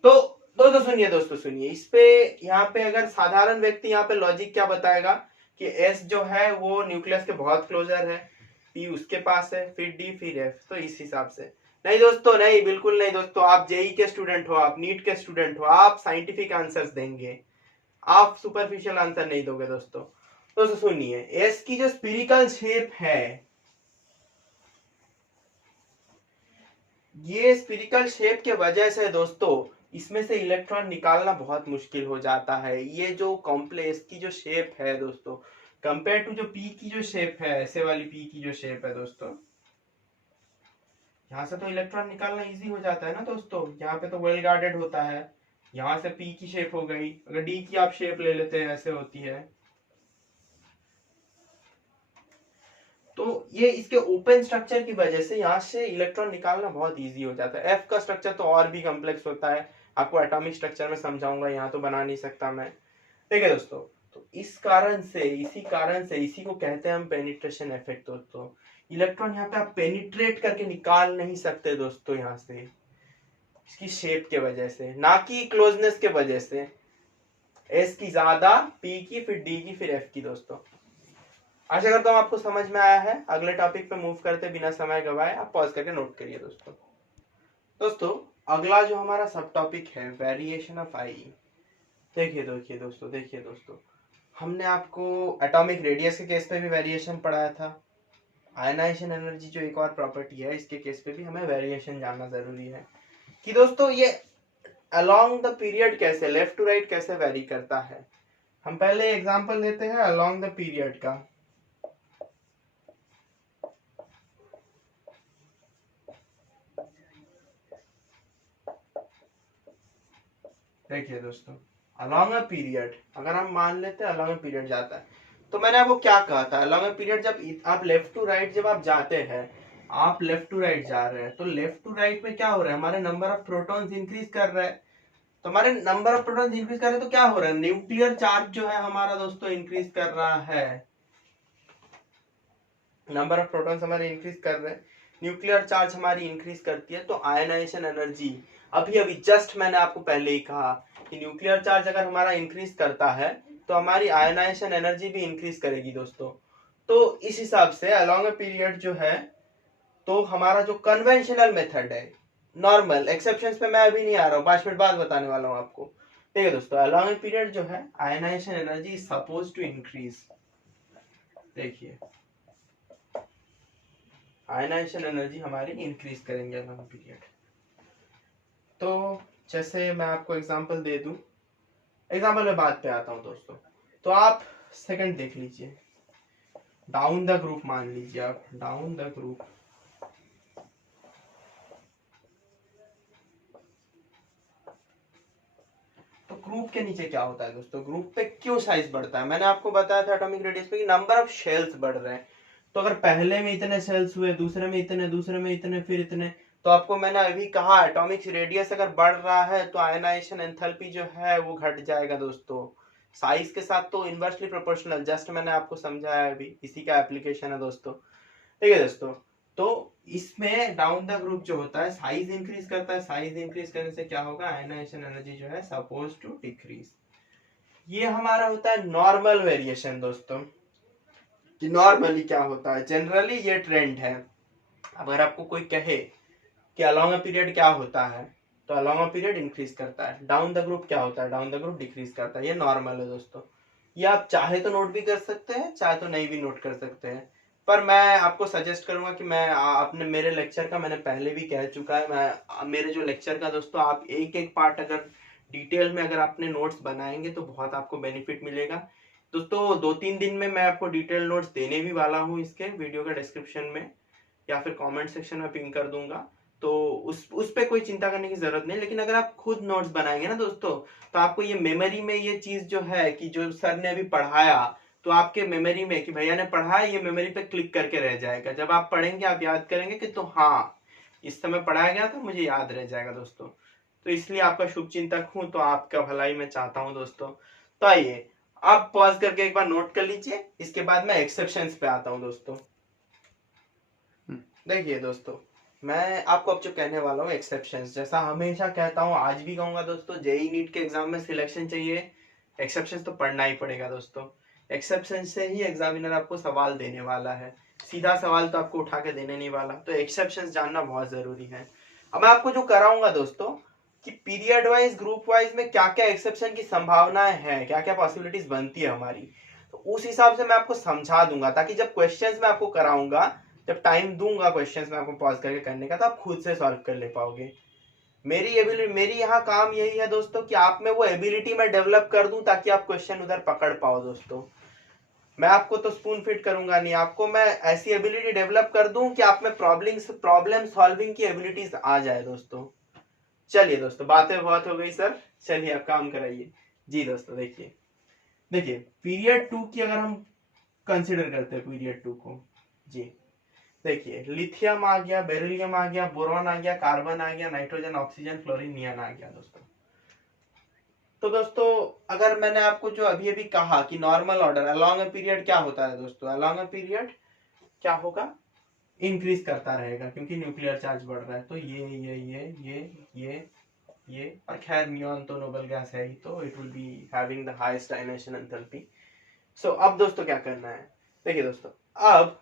तो दोस्तों सुनिए, दोस्तों सुनिए, इस पे यहाँ पे अगर साधारण व्यक्ति यहाँ पे लॉजिक क्या बताएगा कि S जो है वो न्यूक्लियस के बहुत क्लोजर है, P उसके पास है, फिर D, फिर F। तो इस हिसाब से नहीं दोस्तों, नहीं, बिल्कुल नहीं दोस्तों। आप जेई के स्टूडेंट हो, आप नीट के स्टूडेंट हो, आप साइंटिफिक आंसर्स देंगे, आप सुपरफिशियल आंसर नहीं दोगे दोस्तों। दोस्तों सुनिए, एस की जो स्फीरिकल शेप है, ये स्फीरिकल शेप के वजह से दोस्तों इसमें से इलेक्ट्रॉन निकालना बहुत मुश्किल हो जाता है। ये जो कॉम्प्लेक्स की जो शेप है दोस्तों, कंपेयर टू जो पी की जो शेप है, ऐसे वाली पी की जो शेप है दोस्तों, यहाँ से तो इलेक्ट्रॉन निकालना इजी हो जाता है ना दोस्तों। यहाँ पे तो वेल गार्डेड होता है, यहाँ से पी की शेप हो गई। अगर डी की आप शेप ले लेते हैं, ऐसे होती है, तो ये इसके ओपन स्ट्रक्चर की वजह से यहाँ से इलेक्ट्रॉन निकालना बहुत इजी हो जाता है। एफ का स्ट्रक्चर तो और भी कॉम्प्लेक्स होता है, आपको एटॉमिक स्ट्रक्चर में समझाऊंगा, यहाँ तो बना नहीं सकता मैं। ठीक है दोस्तों, तो इस कारण से, इसी को कहते हैं हम पेनिट्रेशन इफेक्ट दोस्तों। इलेक्ट्रॉन यहाँ पे आप पेनिट्रेट करके निकाल नहीं सकते दोस्तों, यहाँ से इसकी शेप के वजह से, ना कि क्लोजनेस के वजह से। एस की ज्यादा, पी की, फिर डी की, फिर एफ की दोस्तों। आशा करता हूं आपको समझ में आया है। अगले टॉपिक पे मूव करते बिना समय गवाए आप पॉज करके नोट करिए दोस्तों। दोस्तों अगला जो हमारा सब टॉपिक है, वेरिएशन ऑफ आई। देखिए दोस्तों, हमने आपको एटॉमिक रेडियस के केस पे भी वेरिएशन पढ़ाया था। आयनाइजेशन एनर्जी जो एक और प्रॉपर्टी है, इसके केस पे भी हमें वेरिएशन जानना जरूरी है कि दोस्तों ये अलोंग द पीरियड कैसे, लेफ्ट टू राइट कैसे वेरी करता है। हम पहले एग्जांपल लेते हैं अलोंग द पीरियड का। देखिए दोस्तों, अलोंग अ पीरियड, अगर हम मान लेते हैं अलोंग अ पीरियड जाता है, तो मैंने आपको क्या कहा था, अलोंग अ पीरियड जब आप लेफ्ट टू राइट जब आप जाते हैं, आप लेफ्ट टू राइट जा रहे हैं, तो लेफ्ट टू राइट में क्या हो रहा है, हमारे नंबर ऑफ प्रोटॉन्स इंक्रीज कर रहा है। तो हमारे नंबर ऑफ प्रोटॉन्स इंक्रीज कर रहे हैं, तो क्या हो रहा है, न्यूक्लियर चार्ज जो है हमारा दोस्तों इंक्रीज कर रहा है। नंबर ऑफ प्रोटॉन्स हमारे इंक्रीज कर रहे हैं, न्यूक्लियर चार्ज हमारी इंक्रीज करती है, तो आयनाइजेशन एनर्जी, अभी जस्ट मैंने आपको पहले ही कहा कि न्यूक्लियर चार्ज अगर हमारा इंक्रीज करता है तो हमारी आयनाइजेशन एनर्जी भी इंक्रीज करेगी दोस्तों। तो इस हिसाब से अलोंग अ पीरियड जो है, तो हमारा जो कन्वेंशनल मेथड है, नॉर्मल, एक्सेप्शंस पे मैं अभी नहीं आ रहा हूँ, 5 मिनट बाद बताने वाला हूँ आपको। ठीक है दोस्तों, अलोंग अ पीरियड जो है, ionization energy is suppose to increase. देखिए आयनाइजेशन एनर्जी हमारी इंक्रीज करेंगे अलोंग पीरियड। तो जैसे मैं आपको एग्जांपल दे दूं, एग्जांपल में बात पे आता हूं दोस्तों। तो आप सेकंड देख लीजिए, डाउन द ग्रुप मान लीजिए, आप डाउन द ग्रुप, तो ग्रुप के नीचे क्या होता है दोस्तों, ग्रुप पे क्यों साइज बढ़ता है। मैंने आपको बताया था एटॉमिक रेडियस पे कि नंबर ऑफ शेल्स बढ़ रहे हैं। तो अगर पहले में इतने सेल्स हुए, दूसरे में इतने, दूसरे में इतने, फिर इतने, तो आपको मैंने अभी कहा एटॉमिक रेडियस अगर बढ़ रहा है तो आयनाइजेशन एंथैल्पी जो है वो घट जाएगा दोस्तों। साइज के साथ तो इनवर्सली प्रोपोर्शनल, जस्ट मैंने आपको समझाया अभी, इसी का एप्लीकेशन है दोस्तों। ठीक है दोस्तों, तो इसमें डाउन द ग्रुप जो होता है, साइज इंक्रीज करता है, साइज इंक्रीज करने से क्या होगा, आयनाइजेशन एनर्जी जो है सपोज टू डिक्रीज। ये हमारा होता है नॉर्मल वेरिएशन दोस्तों, कि नॉर्मली क्या होता है, जनरली ये ट्रेंड है। अगर आपको कोई कहे कि अलोंग अ पीरियड क्या होता है, तो अलोंग अ पीरियड इंक्रीज करता है। डाउन द ग्रुप क्या होता है, डाउन द ग्रुप डिक्रीज करता है। ये नॉर्मल है दोस्तों, ये आप चाहे तो नोट भी कर सकते हैं, चाहे तो नहीं भी नोट कर सकते हैं। पर मैं आपको सजेस्ट करूंगा कि मैं अपने मेरे लेक्चर का मैंने पहले भी कह चुका है, मैं मेरे जो लेक्चर का दोस्तों आप एक एक पार्ट अगर डिटेल में अगर आपने नोट्स बनाएंगे तो बहुत आपको बेनिफिट मिलेगा दोस्तों। 2-3 दिन में मैं आपको डिटेल नोट्स देने भी वाला हूँ, इसके वीडियो का डिस्क्रिप्शन में या फिर कमेंट सेक्शन में पिन कर दूंगा। तो उस पे कोई चिंता करने की जरूरत नहीं। लेकिन अगर आप खुद नोट्स बनाएंगे ना दोस्तों, तो आपको ये मेमोरी में ये चीज जो है कि जो सर ने अभी पढ़ाया, तो आपके मेमोरी में कि भैया ने पढ़ाया, ये मेमोरी पे क्लिक करके रह जाएगा। जब आप पढ़ेंगे आप याद करेंगे कि तो हाँ, इस समय पढ़ाया गया था, मुझे याद रह जाएगा दोस्तों। तो इसलिए आपका शुभ चिंतक हूं, तो आपका भलाई मैं चाहता हूं दोस्तों। तो आइए आप पॉज करके एक बार नोट कर लीजिए, इसके बाद मैं एक्सेप्शंस पे आता हूं दोस्तों। देखिए दोस्तों, मैं आपको अब जो कहने वाला हूँ एक्सेप्शंस, जैसा हमेशा कहता हूँ आज भी कहूंगा दोस्तों, जेई नीट के एग्जाम में सिलेक्शन चाहिए, एक्सेप्शंस तो पढ़ना ही पड़ेगा दोस्तों। एक्सेप्शन से ही एग्जामिनर आपको सवाल देने वाला है, सीधा सवाल तो आपको उठा के देने नहीं वाला, तो एक्सेप्शंस जानना बहुत जरूरी है। अब मैं आपको जो कराऊंगा दोस्तों कि पीरियड वाइज ग्रुप वाइज में क्या क्या एक्सेप्शन की संभावनाएं हैं, क्या क्या पॉसिबिलिटीज बनती है हमारी, तो उस हिसाब से मैं आपको समझा दूंगा, ताकि जब क्वेश्चंस मैं आपको कराऊंगा, जब टाइम दूंगा क्वेश्चंस में आपको पॉज करके करने का, तो आप खुद से सॉल्व कर ले पाओगे। मेरी एबिलिटी, मेरी यहाँ काम यही है दोस्तों कि आप में वो एबिलिटी मैं डेवलप कर दूं, ताकि आप क्वेश्चन उधर पकड़ पाओ दोस्तों। मैं आपको तो स्पून फिट करूंगा नहीं, आपको मैं ऐसी एबिलिटी डेवलप कर दूं कि आप में प्रॉब्लम सॉल्विंग की एबिलिटीज आ जाए दोस्तों। चलिए दोस्तों, बातें बहुत हो गई सर, चलिए आप काम कराइए। जी दोस्तों, देखिए देखिए पीरियड 2 की अगर हम कंसिडर करते हैं पीरियड 2 को, जी देखिए लिथियम आ गया, बेरिलियम आ गया, बोरॉन आ गया, कार्बन आ गया, नाइट्रोजन, ऑक्सीजन, फ्लोरीन, नियन आ गया दोस्तों। तो दोस्तों अगर मैंने आपको जो अभी अभी कहा कि normal order along a period क्या होता है दोस्तों, अलोंग अ पीरियड क्या होगा, इंक्रीज करता रहेगा क्योंकि न्यूक्लियर चार्ज बढ़ रहा है। तो ये और खैर नियॉन तो नोबल गैस है ही, तो it will be having the highest ionisation enthalpy. So अब दोस्तों क्या करना है, देखिए दोस्तों, अब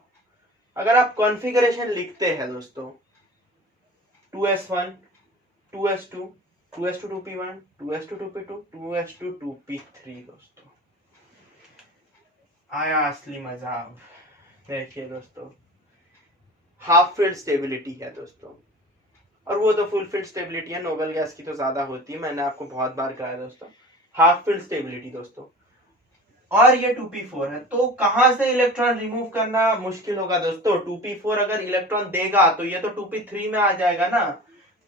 अगर आप कॉन्फ़िगरेशन लिखते हैं दोस्तों 2s1 2s2 2s2 2p1 2s2 2p2 2s2 2p3 दोस्तों, आया असली मजा। अब देखिए दोस्तों, हाफ फील्ड स्टेबिलिटी है दोस्तों, और वो तो फुल फील्ड स्टेबिलिटी है, नोबल गैस की तो ज्यादा होती है, मैंने आपको बहुत बार कहा है दोस्तों। हाफ फील्ड स्टेबिलिटी दोस्तों, और ये 2p4 है, तो कहां से इलेक्ट्रॉन रिमूव करना मुश्किल होगा दोस्तों। 2p4 अगर इलेक्ट्रॉन देगा तो ये तो 2p3 में आ जाएगा ना।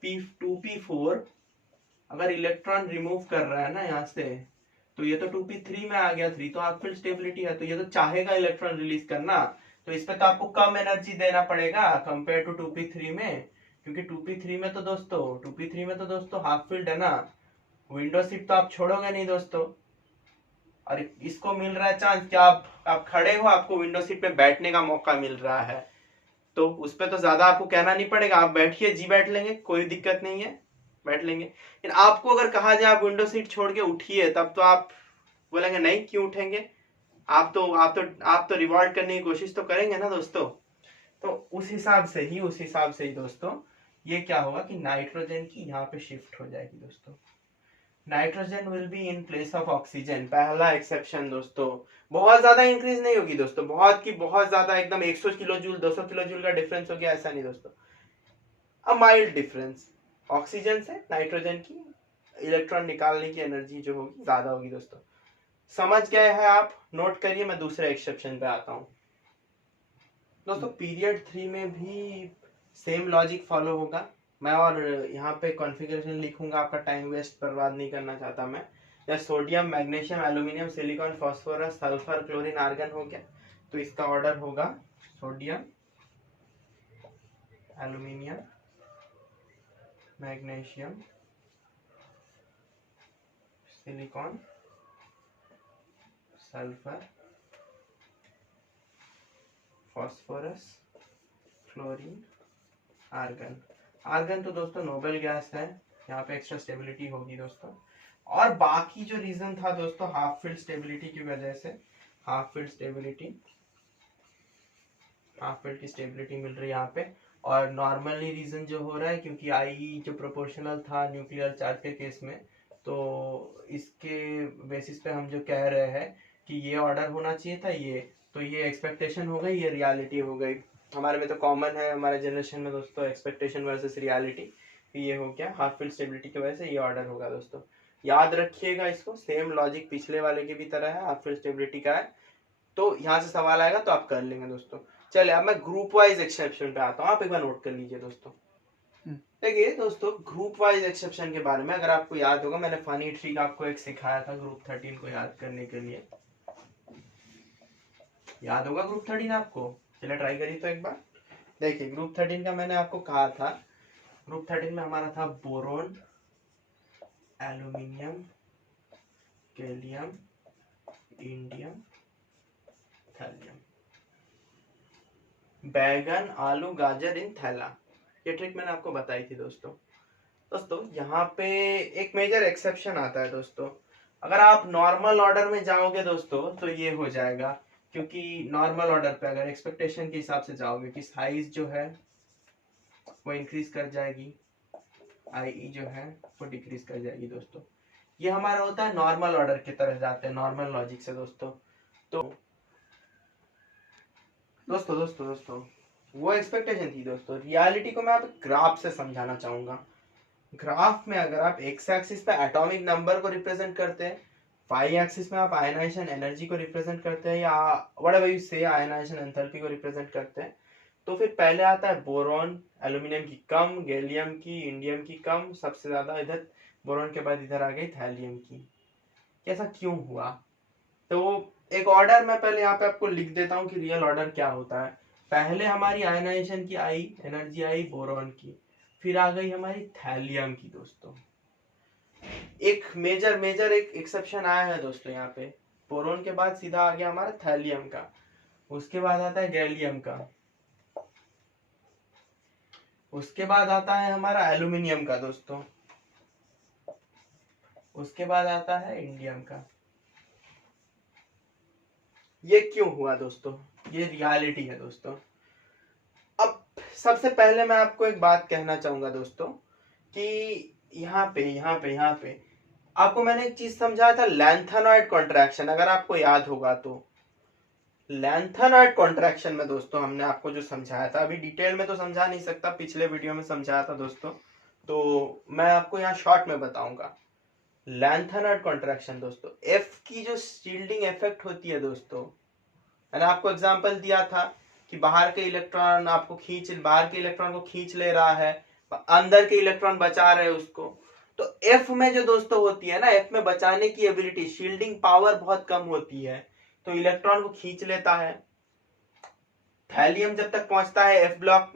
2p4 अगर इलेक्ट्रॉन रिमूव कर रहा है ना यहाँ से, तो ये तो 2p3 में आ गया, 3 तो हाफ फील्ड स्टेबिलिटी है, तो ये तो चाहेगा इलेक्ट्रॉन रिलीज करना, तो इस पे तो आपको कम एनर्जी देना पड़ेगा कंपेयर टू 2p3 में, क्योंकि 2p3 में तो दोस्तों हाफ फील्ड है ना, विंडो सीट तो आप छोड़ोगे नहीं दोस्तों। और इसको मिल रहा है चांस कि आप खड़े हो, आपको विंडो सीट पे बैठने का मौका मिल रहा है, तो उस पे तो ज्यादा आपको कहना नहीं पड़ेगा, आप बैठिए, जी बैठ लेंगे, कोई दिक्कत नहीं है, बैठ लेंगे। लेकिन आपको अगर कहा जाए आप विंडो सीट छोड़ के उठिए, तब तो आप बोलेंगे नहीं, क्यों उठेंगे, आप तो रिवॉल्ट करने की कोशिश तो करेंगे ना दोस्तों। तो उस हिसाब से ही दोस्तों ये क्या होगा कि नाइट्रोजन की यहाँ पे शिफ्ट हो जाएगी दोस्तों। Nitrogen will be in place of oxygen, पहला एक्सेप्शन दोस्तों। बहुत ज्यादा इंक्रीज नहीं होगी दोस्तों, बहुत ज्यादा एकदम 100 किलो जूल 200 किलो जूल का डिफरेंस हो गया, ऐसा नहीं दोस्तों, अ माइल्ड डिफरेंस। ऑक्सीजन से नाइट्रोजन की इलेक्ट्रॉन निकालने की एनर्जी जो होगी ज्यादा होगी दोस्तों। समझ गए हैं आप, नोट करिए, मैं दूसरे एक्सेप्शन पे आता हूं दोस्तों। पीरियड 3 में भी सेम लॉजिक फॉलो होगा, मैं और यहाँ पे कॉन्फ़िगरेशन लिखूंगा, आपका टाइम वेस्ट बर्बाद नहीं करना चाहता मैं। या sodium, magnesium, aluminium, silicon, phosphorus, sulphur, chlorine, argon हो गया, तो इसका ऑर्डर होगा sodium, aluminium, magnesium, silicon, sulphur, phosphorus, fluorine, argon. Argon तो दोस्तों नोबल गैस है, यहाँ पे एक्स्ट्रा स्टेबिलिटी होगी दोस्तों। और बाकी जो रीजन था दोस्तों, हाफ फील्ड स्टेबिलिटी की वजह से, हाफ फील्ड की स्टेबिलिटी मिल रही है यहाँ पे। और नॉर्मली रीजन जो हो रहा है, क्योंकि आई जो प्रोपोर्शनल था न्यूक्लियर चार्ज के केस में, तो इसके बेसिस पे हम जो कह रहे हैं कि ये ऑर्डर होना चाहिए था, ये तो ये एक्सपेक्टेशन हो गई, ये रियलिटी हो गई। हमारे में तो कॉमन है हमारे जनरेशन में दोस्तों, एक्सपेक्टेशन वर्सेस रियलिटी। ये हो गया हाफ फील्ड स्टेबिलिटी की वजह से ये ऑर्डर होगा दोस्तों। याद रखिएगा इसको, सेम लॉजिक पिछले वाले की भी तरह है, हाफ फील्ड स्टेबिलिटी का है। तो यहाँ से सवाल आएगा तो आप कर लेंगे दोस्तों। चलिए अब मैं ग्रुप वाइज एक्सेप्शन पे आता हूँ, आप एक बार नोट कर लीजिए दोस्तों। देखिए दोस्तों, ग्रुप वाइज एक्सेप्शन के बारे में अगर आपको याद होगा, मैंने फनी ट्रिक आपको एक सिखाया था ग्रुप 13 को याद करने के लिए। याद होगा ग्रुप 13 आपको? चलिए ट्राई करिए तो एक बार। देखिए ग्रुप 13 का मैंने आपको कहा था, ग्रुप 13 में हमारा था boron, aluminium, gallium, indium, thallium. बैगन, आलू, गाजर इन थैला। ये ट्रिक मैंने आपको बताई थी दोस्तों। यहाँ पे एक मेजर एक्सेप्शन आता है दोस्तों। अगर आप नॉर्मल ऑर्डर में जाओगे दोस्तों तो ये हो जाएगा, क्योंकि नॉर्मल ऑर्डर पे अगर एक्सपेक्टेशन के हिसाब से जाओगे कि साइज जो है वो इंक्रीज कर जाएगी, आई जो है वो डिक्रीज कर जाएगी दोस्तों। ये हमारा होता है नॉर्मल ऑर्डर की तरह जाते हैं, नॉर्मल लॉजिक से दोस्तों। तो दोस्तों वो एक्सपेक्टेशन थी दोस्तों। रियलिटी को मैं आप ग्राफ से समझाना चाहूंगा। ग्राफ में अगर आप एक्स एक्सिस पे एटॉमिक नंबर को रिप्रेजेंट करते हैं, वाई एक्सिस में आप आयनाइजेशन एनर्जी को रिप्रेजेंट करते हैं, या व्हाटएवर यू से आयनाइजेशन एंथैल्पी को रिप्रेजेंट करते हैं, तो फिर पहले आता है बोरॉन, एल्यूमिनियम की कम, गैलियम की, इंडियम की कम, सबसे ज्यादा इधर बोरॉन के बाद इधर आ गई थैलियम की। ऐसा क्यों हुआ? तो एक ऑर्डर मैं पहले यहाँ पे आपको लिख देता हूँ कि रियल ऑर्डर क्या होता है। पहले हमारी आयनाइजेशन की आई, एनर्जी आई बोरॉन की, फिर आ गई हमारी थैलियम की दोस्तों। एक मेजर एक एक्सेप्शन आया है दोस्तों यहाँ पे, बोरॉन के बाद सीधा आ गया हमारा थैलियम का, उसके बाद आता है गैलियम का, उसके बाद आता है हमारा एल्यूमिनियम का दोस्तों, उसके बाद आता है इंडियम का। ये क्यों हुआ दोस्तों? ये रियलिटी है दोस्तों। अब सबसे पहले मैं आपको एक बात कहना चाहूंगा दोस्तों कि यहाँ पे आपको मैंने एक चीज समझाया था, लैंथेनॉइड कॉन्ट्रैक्शन, अगर आपको याद होगा तो। लैंथेनॉइड कॉन्ट्रैक्शन में दोस्तों हमने आपको जो समझाया था, अभी डिटेल में तो समझा नहीं सकता, पिछले वीडियो में समझाया था दोस्तों, तो मैं आपको यहाँ शॉर्ट में बताऊंगा। लैंथेनॉइड कॉन्ट्रैक्शन दोस्तों, एफ की जो शील्डिंग इफेक्ट होती है दोस्तों, मैंने आपको एग्जांपल दिया था कि बाहर के इलेक्ट्रॉन को खींच ले रहा है, अंदर के इलेक्ट्रॉन बचा रहे उसको। तो एफ में जो दोस्तों होती है ना, एफ में बचाने की एबिलिटी, शील्डिंग पावर बहुत कम होती है, तो इलेक्ट्रॉन को खींच लेता है। थैलियम जब तक पहुंचता है एफ ब्लॉक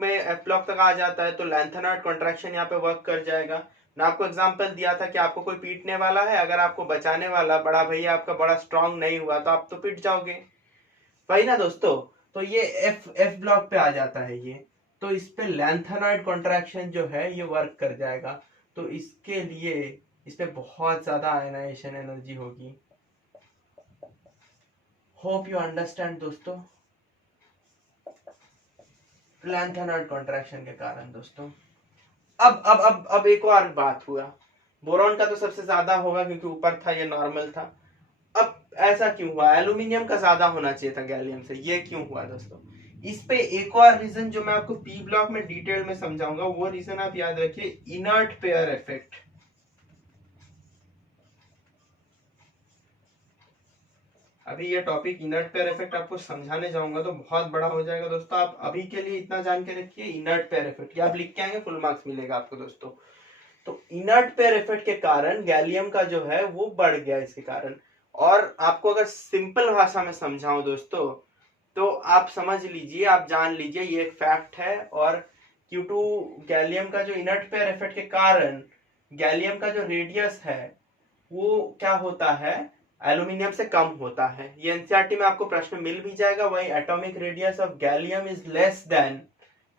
तक आ जाता है, तो लैंथेनॉइड कॉन्ट्रैक्शन यहाँ पे वर्क कर जाएगा। मैं आपको एग्जांपल दिया था कि आपको कोई पीटने वाला है, अगर आपको बचाने वाला बड़ा भैया आपका बड़ा स्ट्रांग नहीं हुआ तो आप तो पिट जाओगे, वही ना दोस्तों। तो ये एफ ब्लॉक पे आ जाता है ये, तो इस पे लैंथेनॉइड कॉन्ट्रैक्शन जो है ये वर्क कर जाएगा। तो इसके लिए इस पे बहुत ज्यादा आयनाइजेशन एनर्जी होगी। होप यू अंडरस्टैंड दोस्तों, लैंथेनॉइड कॉन्ट्रैक्शन के कारण दोस्तों। अब एक और बात हुआ, बोरॉन का तो सबसे ज्यादा होगा क्योंकि ऊपर था, ये नॉर्मल था। अब ऐसा क्यों हुआ? एल्यूमिनियम का ज्यादा होना चाहिए था गैलियम से, ये क्यों हुआ दोस्तों? इस पे एक और रीजन जो मैं आपको पी ब्लॉक में डिटेल में समझाऊंगा, वो रीजन आप याद रखिए, इनर्ट पेयर इफेक्ट। अभी ये टॉपिक इनर्ट पेयर इफेक्ट आपको समझाने जाऊंगा तो बहुत बड़ा हो जाएगा दोस्तों। आप अभी के लिए इतना जान के रखिए, इनर्ट पेयर इफेक्ट, आप लिख के आएंगे फुल मार्क्स मिलेगा आपको दोस्तों। तो इनर्ट पेयर इफेक्ट के कारण गैलियम का जो है वो बढ़ गया इसके कारण। और आपको अगर सिंपल भाषा में समझाऊं दोस्तों, तो आप समझ लीजिए, आप जान लीजिए, ये एक फैक्ट है। और क्यू टू गैलियम का जो इनर्ट पेयर इफेक्ट के कारण गैलियम का जो रेडियस है वो क्या होता है, एल्यूमिनियम से कम होता है। ये एनसीईआरटी में आपको प्रश्न मिल भी जाएगा, वही atomic radius of gallium is less than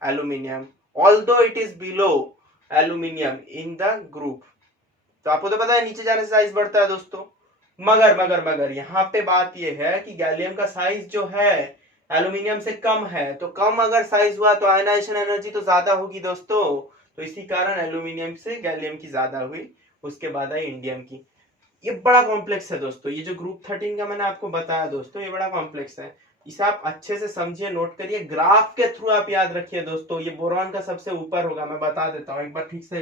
aluminium although it is below aluminium in the group. तो आपको तो पता है नीचे जाने से साइज बढ़ता है दोस्तों, मगर यहाँ पे बात ये है कि गैलियम का साइज जो है एल्यूमिनियम से कम है, तो कम अगर साइज हुआ तो आयनाइजेशन एनर्जी तो ज्यादा होगी दोस्तों। तो इसी कारण एल्यूमिनियम से गैलियम की ज्यादा हुई, उसके बाद आई इंडियम की। ये बड़ा कॉम्प्लेक्स है दोस्तों, ये जो ग्रुप 13 का मैंने आपको बताया दोस्तों, ये बड़ा कॉम्प्लेक्स है। इसे आप अच्छे से समझिए, नोट करिए, ग्राफ के थ्रू आप याद रखिए दोस्तों। ये बोरॉन का सबसे ऊपर होगा, मैं बता देता हूँ एक बार ठीक से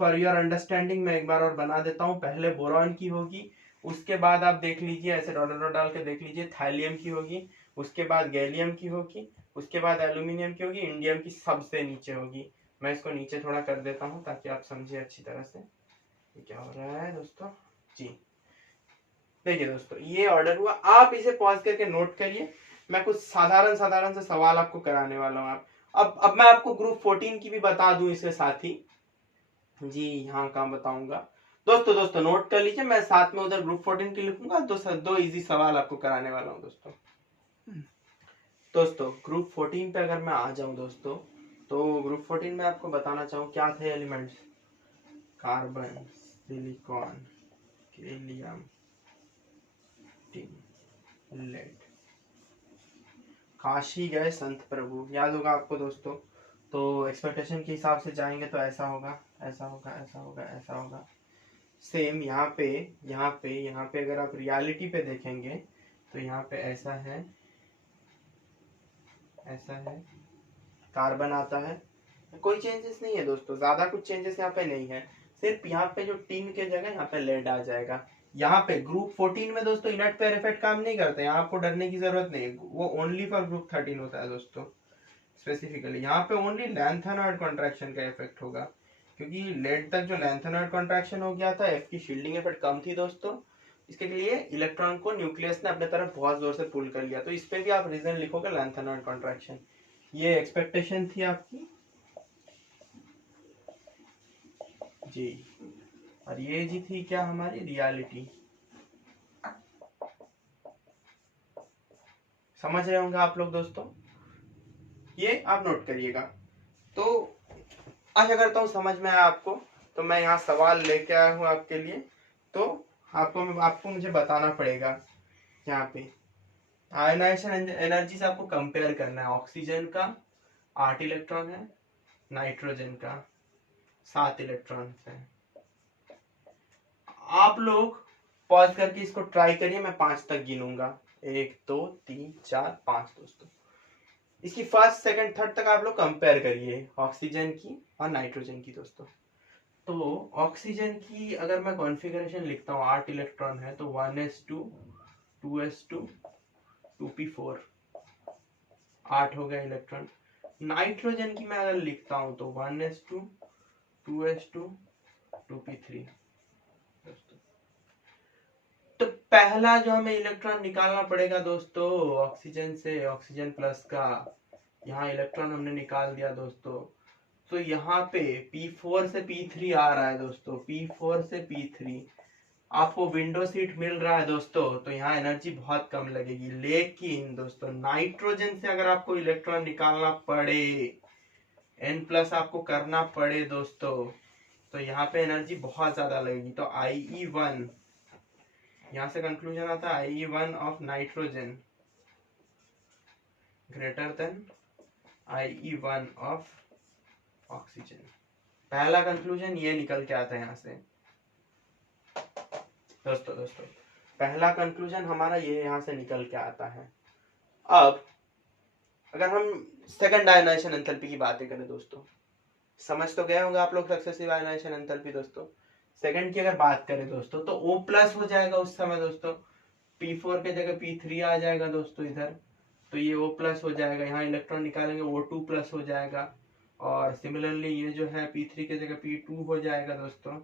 फॉर योर अंडरस्टैंडिंग। मैं एक बार और बना देता हूँ। पहले बोरॉन की होगी, उसके बाद आप देख लीजिए, ऐसे डॉट डॉट डाल के देख लीजिए, थाइलियम की होगी, उसके बाद गैलियम की होगी, उसके बाद एल्यूमिनियम की होगी, इंडियम की सबसे नीचे होगी। मैं इसको नीचे थोड़ा कर देता हूँ ताकि आप समझे अच्छी तरह से ये क्या हो रहा है दोस्तों। जी देखिए दोस्तों, ये ऑर्डर हुआ, आप इसे पॉज करके नोट करिए। मैं कुछ साधारण साधारण से सवाल आपको कराने वाला हूँ। आप अब मैं आपको ग्रुप 14 की भी बता दूं इसके साथ ही। जी यहाँ काम बताऊंगा दोस्तों। दोस्तों नोट कर लीजिए, मैं साथ में उधर ग्रुप 14 की लिखूंगा। दो इजी सवाल आपको कराने वाला हूँ दोस्तों। दोस्तों ग्रुप 14 पे अगर मैं आ जाऊं दोस्तों, तो ग्रुप 14 में आपको बताना चाहूँ क्या थे elements. Carbon, silicon, helium, tin, lead. Kashi गए संत प्रभु, याद होगा आपको दोस्तों। तो एक्सपेक्टेशन के हिसाब से जाएंगे तो ऐसा होगा, ऐसा होगा, ऐसा होगा, ऐसा होगा। सेम यहाँ पे अगर आप रियलिटी पे देखेंगे तो यहाँ पे ऐसा है, ऐसा है, कार्बन आता है। कोई चेंजेस नहीं है दोस्तों, ज्यादा कुछ चेंजेस यहाँ पे नहीं है। सिर्फ यहाँ पे जो टीन के जगह यहाँ पे लेड आ जाएगा। यहाँ पे ग्रुप 14 में दोस्तों इनर्ट पेयर इफेक्ट काम नहीं करते, यहाँ आपको डरने की जरूरत नहीं है। वो ओनली फॉर ग्रुप 13 होता है दोस्तों। स्पेसिफिकली यहाँ पे ओनली लैंथेनॉइड कॉन्ट्रैक्शन का इफेक्ट होगा, क्योंकि लेड तक जो लैंथेनॉइड कॉन्ट्रैक्शन हो गया था, एफ की शील्डिंग इफेक्ट कम थी दोस्तों। इसके लिए इलेक्ट्रॉन को न्यूक्लियस ने अपने तरफ बहुत जोर से पुल कर लिया। तो इस पे भी आप रीजन लिखोगे लैंथेनॉइड कॉन्ट्रैक्शन। ये एक्सपेक्टेशन थी आपकी जी, और ये जी थी क्या हमारी रियलिटी। समझ रहे होंगे आप लोग दोस्तों, ये आप नोट करिएगा। तो आशा करता हूँ समझ में आया आपको। तो मैं यहाँ सवाल लेके आया हूँ आपके लिए। तो आपको मुझे बताना पड़ेगा यहाँ पे आयनाइजेशन एनर्जी से आपको कंपेयर करना है। ऑक्सीजन का 8 इलेक्ट्रॉन है, नाइट्रोजन का 7 इलेक्ट्रॉन है। आप लोग पॉज करके इसको ट्राई करिए, मैं 5 तक गिनूंगा। 1 2 3 4 5 दोस्तों। इसकी फर्स्ट सेकंड थर्ड तक आप लोग कंपेयर करिए ऑक्सीजन की और नाइट्रोजन की दोस्तों। तो ऑक्सीजन की अगर मैं कॉन्फ़िगरेशन लिखता हूँ, 8 इलेक्ट्रॉन है तो 1s2 2s2 2p4, 8 हो गया इलेक्ट्रॉन। नाइट्रोजन की मैं अगर लिखता हूँ तो 1s2 2s2 2p3 दोस्तों। तो पहला जो हमें इलेक्ट्रॉन निकालना पड़ेगा दोस्तों ऑक्सीजन से, ऑक्सीजन प्लस का, यहाँ इलेक्ट्रॉन हमने निकाल दिया दोस्तों। तो यहाँ पे P4 से P3 आ रहा है दोस्तों, P4 से P3 आपको विंडो सीट मिल रहा है दोस्तों। तो यहाँ एनर्जी बहुत कम लगेगी। लेकिन दोस्तों नाइट्रोजन से अगर आपको इलेक्ट्रॉन निकालना पड़े, N+ आपको करना पड़े दोस्तों, तो यहाँ पे एनर्जी बहुत ज्यादा लगेगी। तो IE1, यहाँ से कंक्लूजन आता है IE1 of nitrogen greater than IE1 of oxygen. पहला कंक्लूजन ये निकल के आता है यहाँ से दोस्तों पहला कंक्लूजन हमारा ये यहाँ से निकल के आता है। अब अगर हम सेकंड आयनाइजेशन एंथैल्पी की बातें करें दोस्तों, समझ तो गए होंगे आप लोग सक्सेसिव आयनाइजेशन एंथैल्पी दोस्तों। सेकंड की अगर बात करें दोस्तों तो O+ हो जाएगा उस समय दोस्तों, P4 के जगह P3 आ जाएगा दोस्तों इधर। तो ये O+ हो जाएगा, यहाँ इलेक्ट्रॉन निकालेंगे O2+ हो जाएगा। और सिमिलरली ये जो है P3 के जगह P2 हो जाएगा दोस्तों।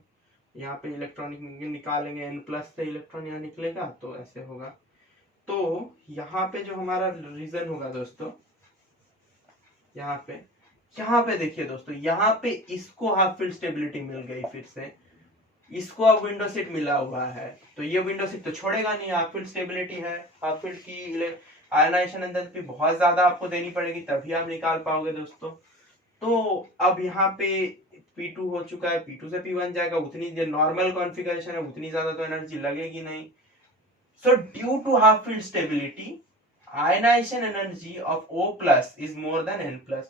यहाँ पे इलेक्ट्रॉन निकालेंगे, N+ से इलेक्ट्रॉन यहाँ निकलेगा तो ऐसे होगा। तो यहाँ पे जो हमारा रीजन होगा दोस्तों, यहाँ पे देखिए दोस्तों, यहाँ पे इसको हाफ फील्ड स्टेबिलिटी मिल गई फिर से, इसको अब विंडो सीट मिला हुआ है। तो ये विंडो सीट तो छोड़ेगा नहीं, हाफ फील्ड स्टेबिलिटी है। हाफ फील्ड की आयनाइजेशन एंथैल्पी बहुत ज्यादा आपको देनी पड़ेगी तभी आप निकाल पाओगे दोस्तों। तो अब यहाँ पे P2 हो चुका है, P2 से P1 जाएगा, उतनी नॉर्मल कॉन्फ़िगरेशन है, उतनी ज्यादा तो एनर्जी लगेगी नहीं। So due to half field stability ionization energy of O+ is more than N+,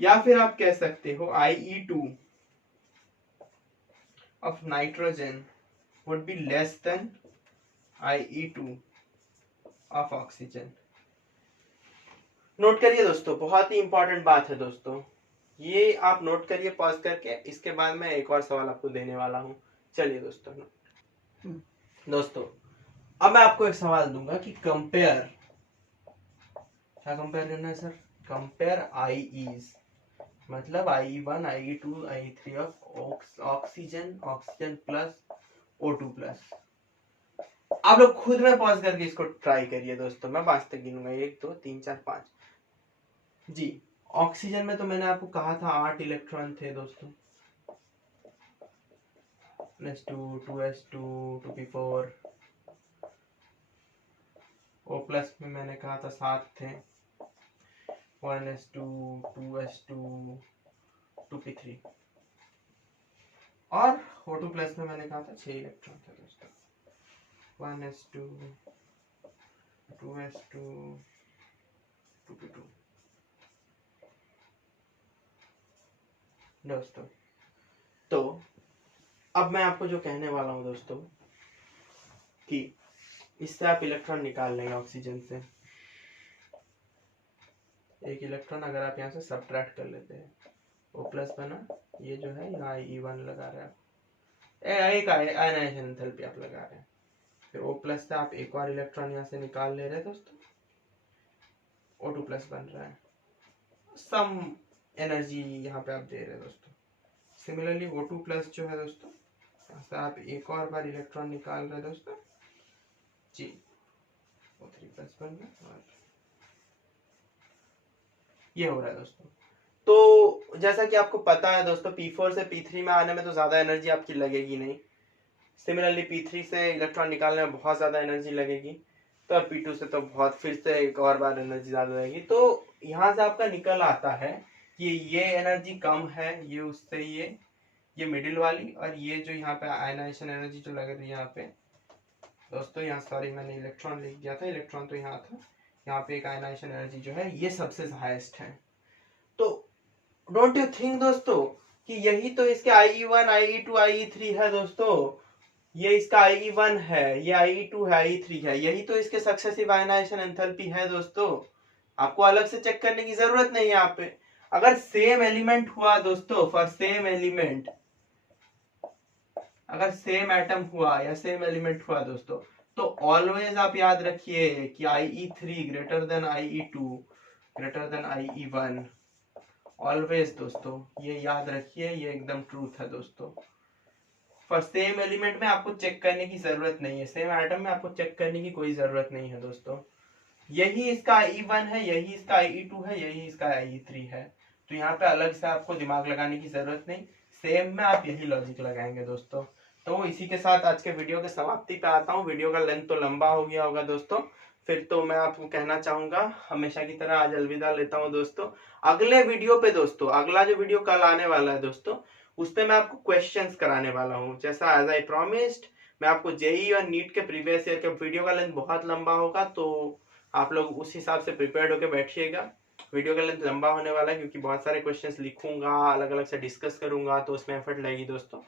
या फिर आप कह सकते हो IE2 of nitrogen would be less than IE2 of oxygen। Note करिए दोस्तों, बहुत ही इंपॉर्टेंट बात है दोस्तों, ये आप नोट करिए पॉज करके। इसके बाद मैं एक और सवाल आपको देने वाला हूँ। चलिए दोस्तों, दोस्तों अब मैं आपको एक सवाल दूंगा कि कंपेयर, क्या कंपेयर करना है सर? कंपेयर आईईज, मतलब IE1 IE2 IE3 of oxygen, oxygen plus O2 plus. आप लोग खुद में पॉज करके इसको ट्राई करिए दोस्तों, मैं 5 तक गिनूंगा, 1 2 3 4 5। जी, ऑक्सीजन में तो मैंने आपको कहा था 8 इलेक्ट्रॉन थे दोस्तों, S2 2s2 2p4। O plus में मैंने कहा था 7 थे, 1s2 2s2 2p3। और O2 प्लस में मैंने कहा था 6 इलेक्ट्रॉन थे दोस्तों, 1s2 2s2 2p2। दोस्तों तो अब मैं आपको जो कहने वाला हूं दोस्तों कि इससे आप इलेक्ट्रॉन निकाल लेंगे ऑक्सीजन से। एक इलेक्ट्रॉन अगर आप यहाँ से सब्ट्रैक्ट कर लेते हैं, O प्लस बना, ये जो है यहाँ E1 लगा रहे हैं, एक आयनाइजेशन एंथैल्पी आप लगा रहे हैं, फिर O प्लस से आप एक और इलेक्ट्रॉन यहाँ से निकाल ले रहे हैं दोस्तों, O2 प्लस बन रहा है, सम एनर्जी यहाँ पे आप दे रहे हैं दोस्तों। सिमिलरली O2 प्लस जो है दोस्तों, यहाँ से आप एक और बार इलेक्ट्रॉन निकाल रहे हैं दोस्तों जी, O3 प्लस बन रहा है, और ये हो रहा है दोस्तों। तो जैसा कि आपको पता है दोस्तों, P4 से P3 में आने में तो ज्यादा एनर्जी आपकी लगेगी नहीं, सिमिलरली P3 से इलेक्ट्रॉन निकालने में बहुत ज्यादा एनर्जी लगेगी, तो P2 से तो बहुत, फिर से एक और बार एनर्जी ज्यादा लगेगी। तो यहाँ से आपका निकल आता है कि ये एनर्जी कम है, ये उससे ये मिडिल वाली, और ये जो यहाँ पे आयनाइजेशन एनर्जी जो लग रही है यहाँ पे दोस्तों, यहाँ सॉरी मैंने इलेक्ट्रॉन लिख दिया था, इलेक्ट्रॉन तो यहाँ था, यहाँ पे एक आयनाइजेशन एनर्जी जो है ये सबसे हाईएस्ट है। तो डोंट यू थिंक दोस्तों कि यही तो इसके IE1 IE2 IE3 है दोस्तों, ये इसका IE1 है, ये IE2 है, IE3 है, यही तो इसके सक्सेसिव आयनाइजेशन एंथैल्पी है दोस्तों। आपको अलग से चेक करने की जरूरत नहीं है यहाँ पे। अगर सेम एलिमेंट हुआ दोस्तों, फॉर सेम एलिमेंट, अगर सेम एटम हुआ या सेम एलिमेंट हुआ दोस्तों, तो ऑलवेज आप याद रखिए कि IE3 greater than IE2 greater than IE1, always दोस्तों, ये याद रखिए, ये एकदम ट्रूथ है दोस्तों। फॉर सेम एलिमेंट में आपको चेक करने की जरूरत नहीं है, सेम एटम में आपको चेक करने की कोई जरूरत नहीं है दोस्तों। यही इसका IE1 है, यही इसका IE2 है, यही इसका IE3 है, तो यहाँ पे अलग से आपको दिमाग लगाने की जरूरत नहीं, सेम में आप यही लॉजिक लगाएंगे दोस्तों। तो इसी के साथ आज के वीडियो के समाप्ति पे आता हूँ। वीडियो का लेंथ तो लंबा हो गया होगा दोस्तों, फिर तो मैं आपको कहना चाहूंगा हमेशा की तरह आज अलविदा लेता हूँ दोस्तों। अगले वीडियो पे दोस्तों, अगला जो वीडियो कल आने वाला है दोस्तों, उस पे मैं आपको क्वेश्चंस कराने वाला हूँ, जैसा एज आई प्रॉमिस्ड। मैं आपको जेई और नीट के प्रीवियस ईयर के, वीडियो का लेंथ बहुत लंबा होगा तो आप लोग उस हिसाब से प्रिपेयर्ड होकर बैठिएगा। वीडियो का लेंथ लंबा होने वाला है क्योंकि बहुत सारे क्वेश्चंस लिखूंगा, अलग अलग से डिस्कस करूंगा, तो उसमें एफर्ट लगेगी दोस्तों।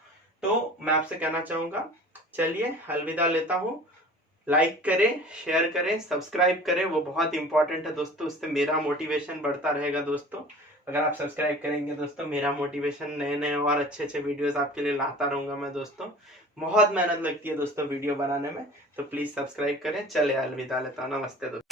तो मैं आपसे कहना चाहूंगा, चलिए अलविदा लेता हूँ। लाइक करें, शेयर करें, सब्सक्राइब करें, वो बहुत इंपॉर्टेंट है दोस्तों, उससे मेरा मोटिवेशन बढ़ता रहेगा दोस्तों। अगर आप सब्सक्राइब करेंगे दोस्तों, मेरा मोटिवेशन, नए नए और अच्छे अच्छे वीडियोस आपके लिए लाता रहूंगा मैं दोस्तों। बहुत मेहनत लगती है दोस्तों वीडियो बनाने में, तो प्लीज सब्सक्राइब करें। चले अलविदा लेता हूं, नमस्ते दोस्तों।